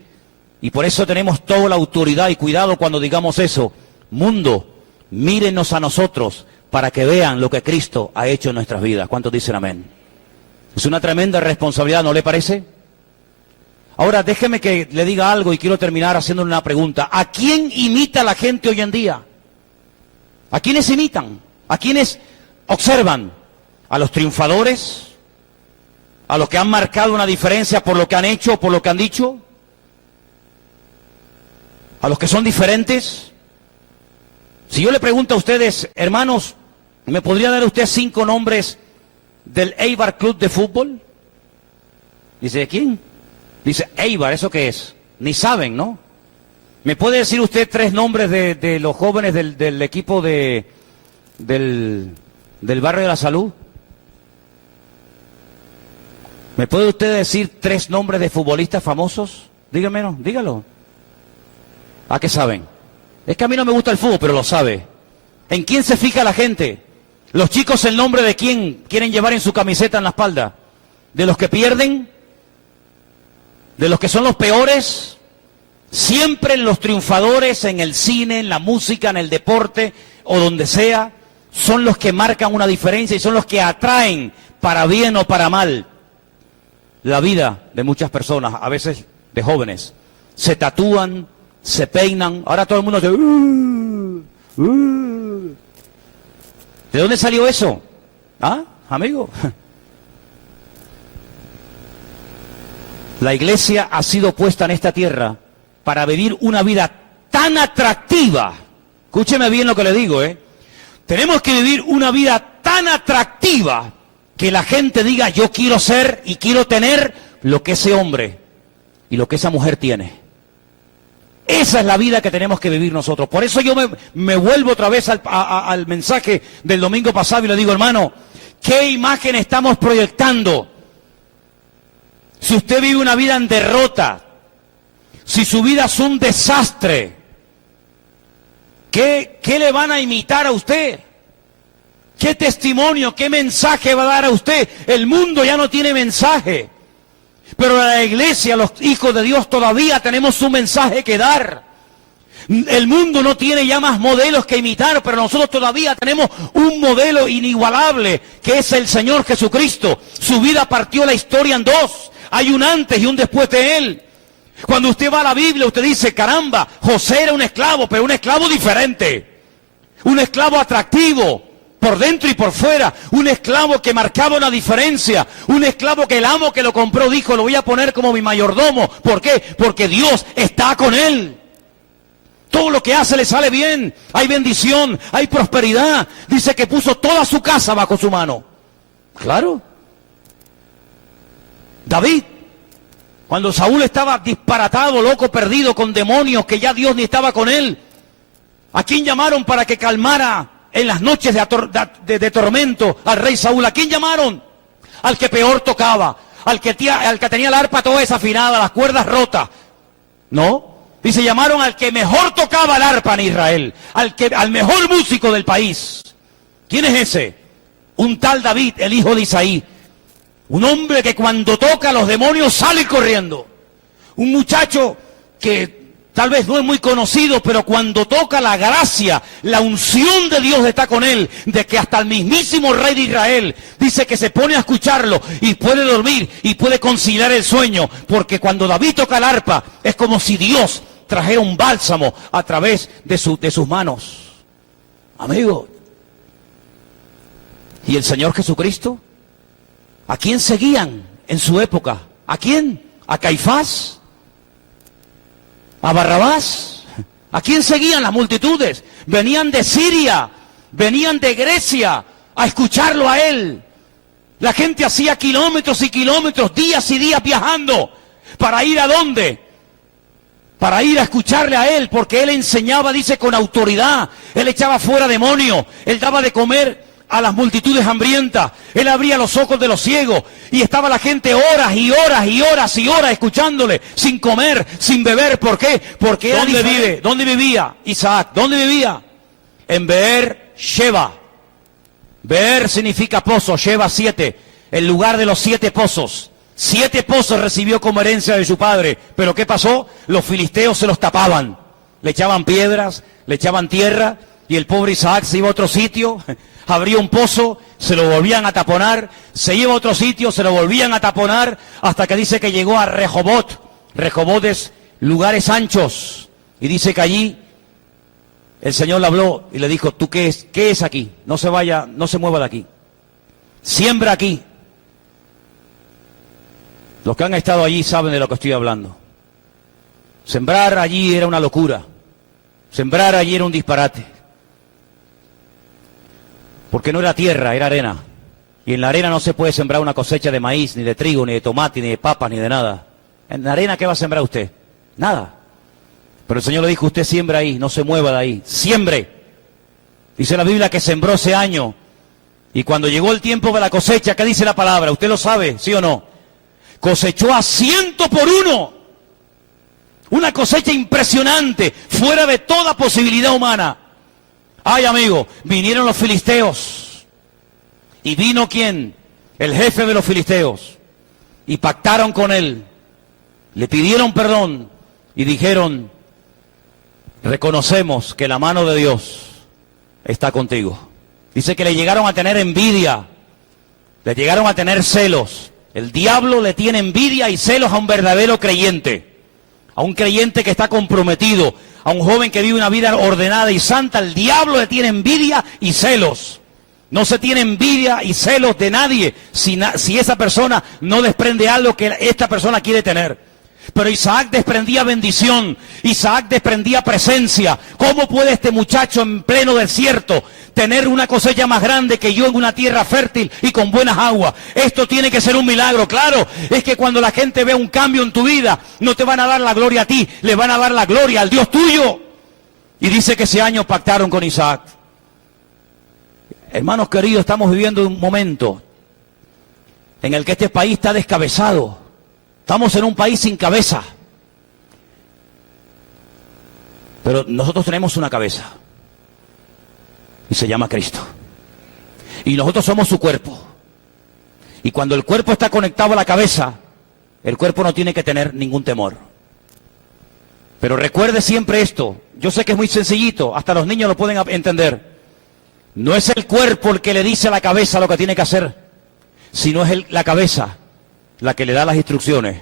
Y por eso tenemos toda la autoridad y cuidado cuando digamos eso. Mundo, mírenos a nosotros para que vean lo que Cristo ha hecho en nuestras vidas. ¿Cuántos dicen amén? Es una tremenda responsabilidad, ¿no le parece? Ahora, déjeme que le diga algo y quiero terminar haciéndole una pregunta. ¿A quién imita la gente hoy en día? ¿A quiénes imitan? ¿A quiénes observan? ¿A los triunfadores? ¿A los que han marcado una diferencia por lo que han hecho o por lo que han dicho? ¿A los que son diferentes? Si yo le pregunto a ustedes, hermanos, ¿me podría dar usted 5 nombres del Eibar Club de Fútbol? Dice, ¿de quién? Dice, Eibar, ¿eso qué es? Ni saben, ¿no? ¿Me puede decir usted 3 nombres de los jóvenes del equipo del Barrio de la Salud? ¿Me puede usted decir 3 nombres de futbolistas famosos? Dígamelo, dígalo. ¿A qué saben? Es que a mí no me gusta el fútbol, pero lo sabe. ¿En quién se fija la gente? Los chicos, ¿el nombre de quién quieren llevar en su camiseta en la espalda? ¿De los que pierden? ¿De los que son los peores? Siempre los triunfadores en el cine, en la música, en el deporte o donde sea, son los que marcan una diferencia y son los que atraen, para bien o para mal, la vida de muchas personas, a veces de jóvenes. Se tatúan, se peinan, ahora todo el mundo dice, ¿de dónde salió eso? ¿Ah, amigo? La iglesia ha sido puesta en esta tierra para vivir una vida tan atractiva. Escúcheme bien lo que le digo, Tenemos que vivir una vida tan atractiva que la gente diga, yo quiero ser y quiero tener lo que ese hombre y lo que esa mujer tiene. Esa es la vida que tenemos que vivir nosotros. Por eso yo me vuelvo otra vez al mensaje del domingo pasado y le digo, hermano, ¿qué imagen estamos proyectando? Si usted vive una vida en derrota, si su vida es un desastre, ¿qué le van a imitar a usted? ¿Qué testimonio, qué mensaje va a dar a usted? El mundo ya no tiene mensaje. Pero la iglesia, los hijos de Dios, todavía tenemos un mensaje que dar. El mundo no tiene ya más modelos que imitar, pero nosotros todavía tenemos un modelo inigualable, que es el Señor Jesucristo. Su vida partió la historia en 2. Hay un antes y un después de Él. Cuando usted va a la Biblia, usted dice, caramba, José era un esclavo, pero un esclavo diferente. Un esclavo atractivo, por dentro y por fuera. Un esclavo que marcaba una diferencia. Un esclavo que el amo que lo compró dijo, lo voy a poner como mi mayordomo. ¿Por qué? Porque Dios está con él. Todo lo que hace le sale bien. Hay bendición, hay prosperidad. Dice que puso toda su casa bajo su mano. Claro. David, cuando Saúl estaba disparatado, loco, perdido, con demonios, que ya Dios ni estaba con él. ¿A quién llamaron para que calmara en las noches de tormento al rey Saúl? ¿A quién llamaron? Al que peor tocaba, al que tenía la arpa toda desafinada, las cuerdas rotas. ¿No? Y se llamaron al que mejor tocaba el arpa en Israel, al mejor músico del país. ¿Quién es ese? Un tal David, el hijo de Isaí. Un hombre que cuando toca los demonios sale corriendo. Un muchacho que tal vez no es muy conocido, pero cuando toca la gracia, la unción de Dios está con él, de que hasta el mismísimo rey de Israel dice que se pone a escucharlo y puede dormir y puede conciliar el sueño, porque cuando David toca el arpa es como si Dios trajera un bálsamo a través de sus manos. Amigo, ¿y el Señor Jesucristo? ¿A quién seguían en su época? ¿A quién? ¿A Caifás? ¿A Barrabás? ¿A quién seguían las multitudes? Venían de Siria, venían de Grecia a escucharlo a él. La gente hacía kilómetros y kilómetros, días y días viajando. ¿Para ir a dónde? Para ir a escucharle a él, porque él enseñaba, dice, con autoridad. Él echaba fuera demonios, él daba de comer a las multitudes hambrientas, él abría los ojos de los ciegos, y estaba la gente horas y horas y horas y horas escuchándole, sin comer, sin beber. ¿Por qué? Porque era diferente. ¿Dónde vivía Isaac? ¿Dónde vivía? En Beer Sheba. Beer significa pozo, Sheba 7, el lugar de los 7 pozos. 7 pozos recibió como herencia de su padre. Pero ¿qué pasó? Los filisteos se los tapaban, le echaban piedras, le echaban tierra, y el pobre Isaac se iba a otro sitio, abría un pozo, se lo volvían a taponar, se iba a otro sitio, se lo volvían a taponar, hasta que dice que llegó a Rehobot. Rehobot es lugares anchos, y dice que allí el Señor le habló y le dijo: ¿tú qué es aquí? No se vaya, no se mueva de aquí, siembra aquí. Los que han estado allí saben de lo que estoy hablando. Sembrar allí era una locura, sembrar allí era un disparate. Porque no era tierra, era arena. Y en la arena no se puede sembrar una cosecha de maíz, ni de trigo, ni de tomate, ni de papas, ni de nada. En la arena, ¿qué va a sembrar usted? Nada. Pero el Señor le dijo: usted siembra ahí, no se mueva de ahí, siembre. Dice la Biblia que sembró ese año. Y cuando llegó el tiempo de la cosecha, ¿qué dice la palabra? ¿Usted lo sabe, sí o no? Cosechó a 100 por 1. Una cosecha impresionante, fuera de toda posibilidad humana. Ay, amigo, vinieron los filisteos. ¿Y vino quién? El jefe de los filisteos. Y pactaron con él. Le pidieron perdón y dijeron: reconocemos que la mano de Dios está contigo. Dice que le llegaron a tener envidia, le llegaron a tener celos. El diablo le tiene envidia y celos a un verdadero creyente, a un creyente que está comprometido, a un joven que vive una vida ordenada y santa. El diablo le tiene envidia y celos. No se tiene envidia y celos de nadie si esa persona no desprende algo que esta persona quiere tener. Pero Isaac desprendía bendición, Isaac desprendía presencia. ¿Cómo puede este muchacho en pleno desierto tener una cosecha más grande que yo en una tierra fértil y con buenas aguas? Esto tiene que ser un milagro. Claro, es que cuando la gente ve un cambio en tu vida, no te van a dar la gloria a ti, le van a dar la gloria al Dios tuyo. Y dice que ese año pactaron con Isaac. Hermanos queridos, estamos viviendo un momento en el que este país está descabezado. Estamos en un país sin cabeza. Pero nosotros tenemos una cabeza. Y se llama Cristo. Y nosotros somos su cuerpo. Y cuando el cuerpo está conectado a la cabeza, el cuerpo no tiene que tener ningún temor. Pero recuerde siempre esto. Yo sé que es muy sencillito, hasta los niños lo pueden entender. No es el cuerpo el que le dice a la cabeza lo que tiene que hacer, sino es la cabeza la que le da las instrucciones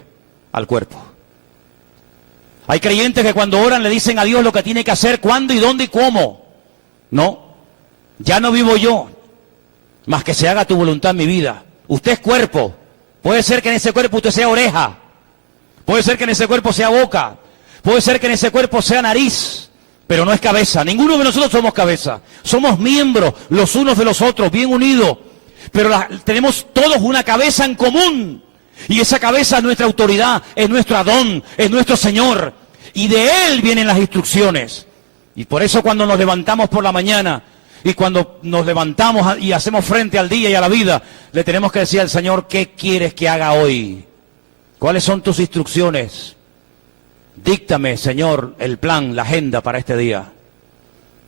al cuerpo. Hay creyentes que cuando oran le dicen a Dios lo que tiene que hacer, cuándo y dónde y cómo. No, ya no vivo yo, más que se haga tu voluntad en mi vida. Usted es cuerpo, puede ser que en ese cuerpo usted sea oreja, puede ser que en ese cuerpo sea boca, puede ser que en ese cuerpo sea nariz, pero no es cabeza. Ninguno de nosotros somos cabeza, somos miembros los unos de los otros, bien unidos, pero tenemos todos una cabeza en común. Y esa cabeza es nuestra autoridad, es nuestro Adón, es nuestro Señor. Y de Él vienen las instrucciones. Y por eso cuando nos levantamos por la mañana y cuando nos levantamos y hacemos frente al día y a la vida, le tenemos que decir al Señor: ¿qué quieres que haga hoy? ¿Cuáles son tus instrucciones? Díctame, Señor, el plan, la agenda para este día.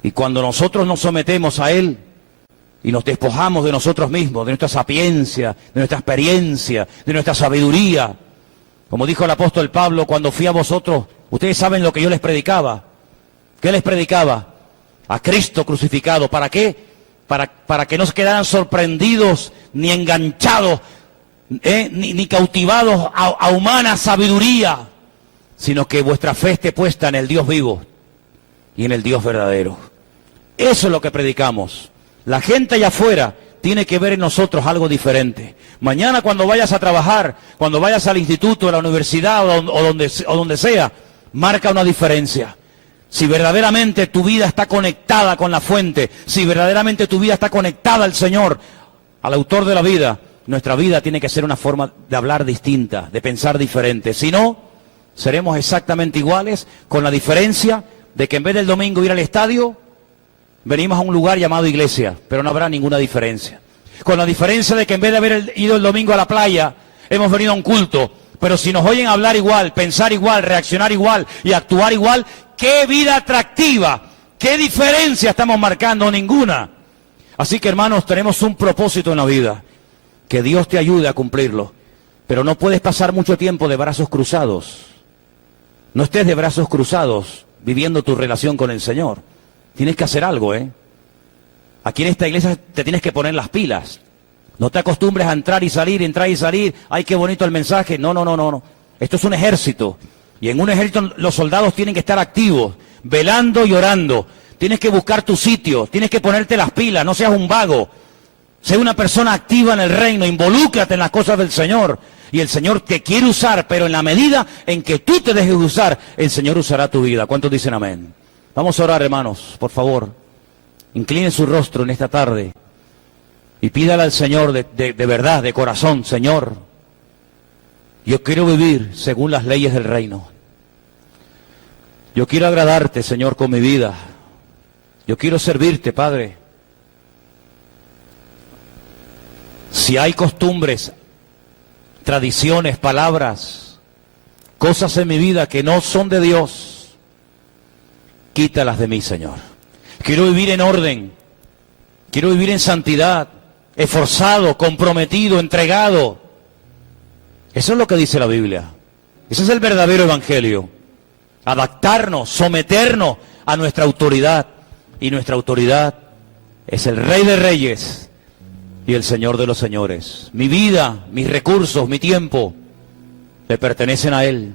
Y cuando nosotros nos sometemos a Él, y nos despojamos de nosotros mismos, de nuestra sapiencia, de nuestra experiencia, de nuestra sabiduría. Como dijo el apóstol Pablo, cuando fui a vosotros, ustedes saben lo que yo les predicaba. ¿Qué les predicaba? A Cristo crucificado. ¿Para qué? Para que no se quedaran sorprendidos, ni enganchados, ni cautivados a humana sabiduría, sino que vuestra fe esté puesta en el Dios vivo y en el Dios verdadero. Eso es lo que predicamos. La gente allá afuera tiene que ver en nosotros algo diferente. Mañana cuando vayas a trabajar, cuando vayas al instituto, a la universidad o donde sea, marca una diferencia. Si verdaderamente tu vida está conectada con la fuente, si verdaderamente tu vida está conectada al Señor, al autor de la vida, nuestra vida tiene que ser una forma de hablar distinta, de pensar diferente. Si no, seremos exactamente iguales, con la diferencia de que en vez del domingo ir al estadio, venimos a un lugar llamado iglesia, pero no habrá ninguna diferencia. Con la diferencia de que en vez de haber ido el domingo a la playa, hemos venido a un culto. Pero si nos oyen hablar igual, pensar igual, reaccionar igual y actuar igual, ¡qué vida atractiva! ¿Qué diferencia estamos marcando? Ninguna. Así que, hermanos, tenemos un propósito en la vida. Que Dios te ayude a cumplirlo. Pero no puedes pasar mucho tiempo de brazos cruzados. No estés de brazos cruzados viviendo tu relación con el Señor. Tienes que hacer algo, Aquí en esta iglesia te tienes que poner las pilas. No te acostumbres a entrar y salir. ¡Ay, qué bonito el mensaje! No. Esto es un ejército. Y en un ejército los soldados tienen que estar activos, velando y orando. Tienes que buscar tu sitio, tienes que ponerte las pilas, no seas un vago. Sé una persona activa en el reino, involúcrate en las cosas del Señor. Y el Señor te quiere usar, pero en la medida en que tú te dejes usar, el Señor usará tu vida. ¿Cuántos dicen amén? Vamos a orar, hermanos, por favor. Incline su rostro en esta tarde y pídale al Señor de verdad, de corazón: Señor, yo quiero vivir según las leyes del reino. Yo quiero agradarte, Señor, con mi vida. Yo quiero servirte, Padre. Si hay costumbres, tradiciones, palabras, cosas en mi vida que no son de Dios, quítalas de mí, Señor. Quiero vivir en orden, quiero vivir en santidad, esforzado, comprometido, entregado. Eso es lo que dice la Biblia. Ese es el verdadero evangelio. Adaptarnos, someternos a nuestra autoridad. Y nuestra autoridad es el Rey de Reyes y el Señor de los Señores. Mi vida, mis recursos, mi tiempo, le pertenecen a Él.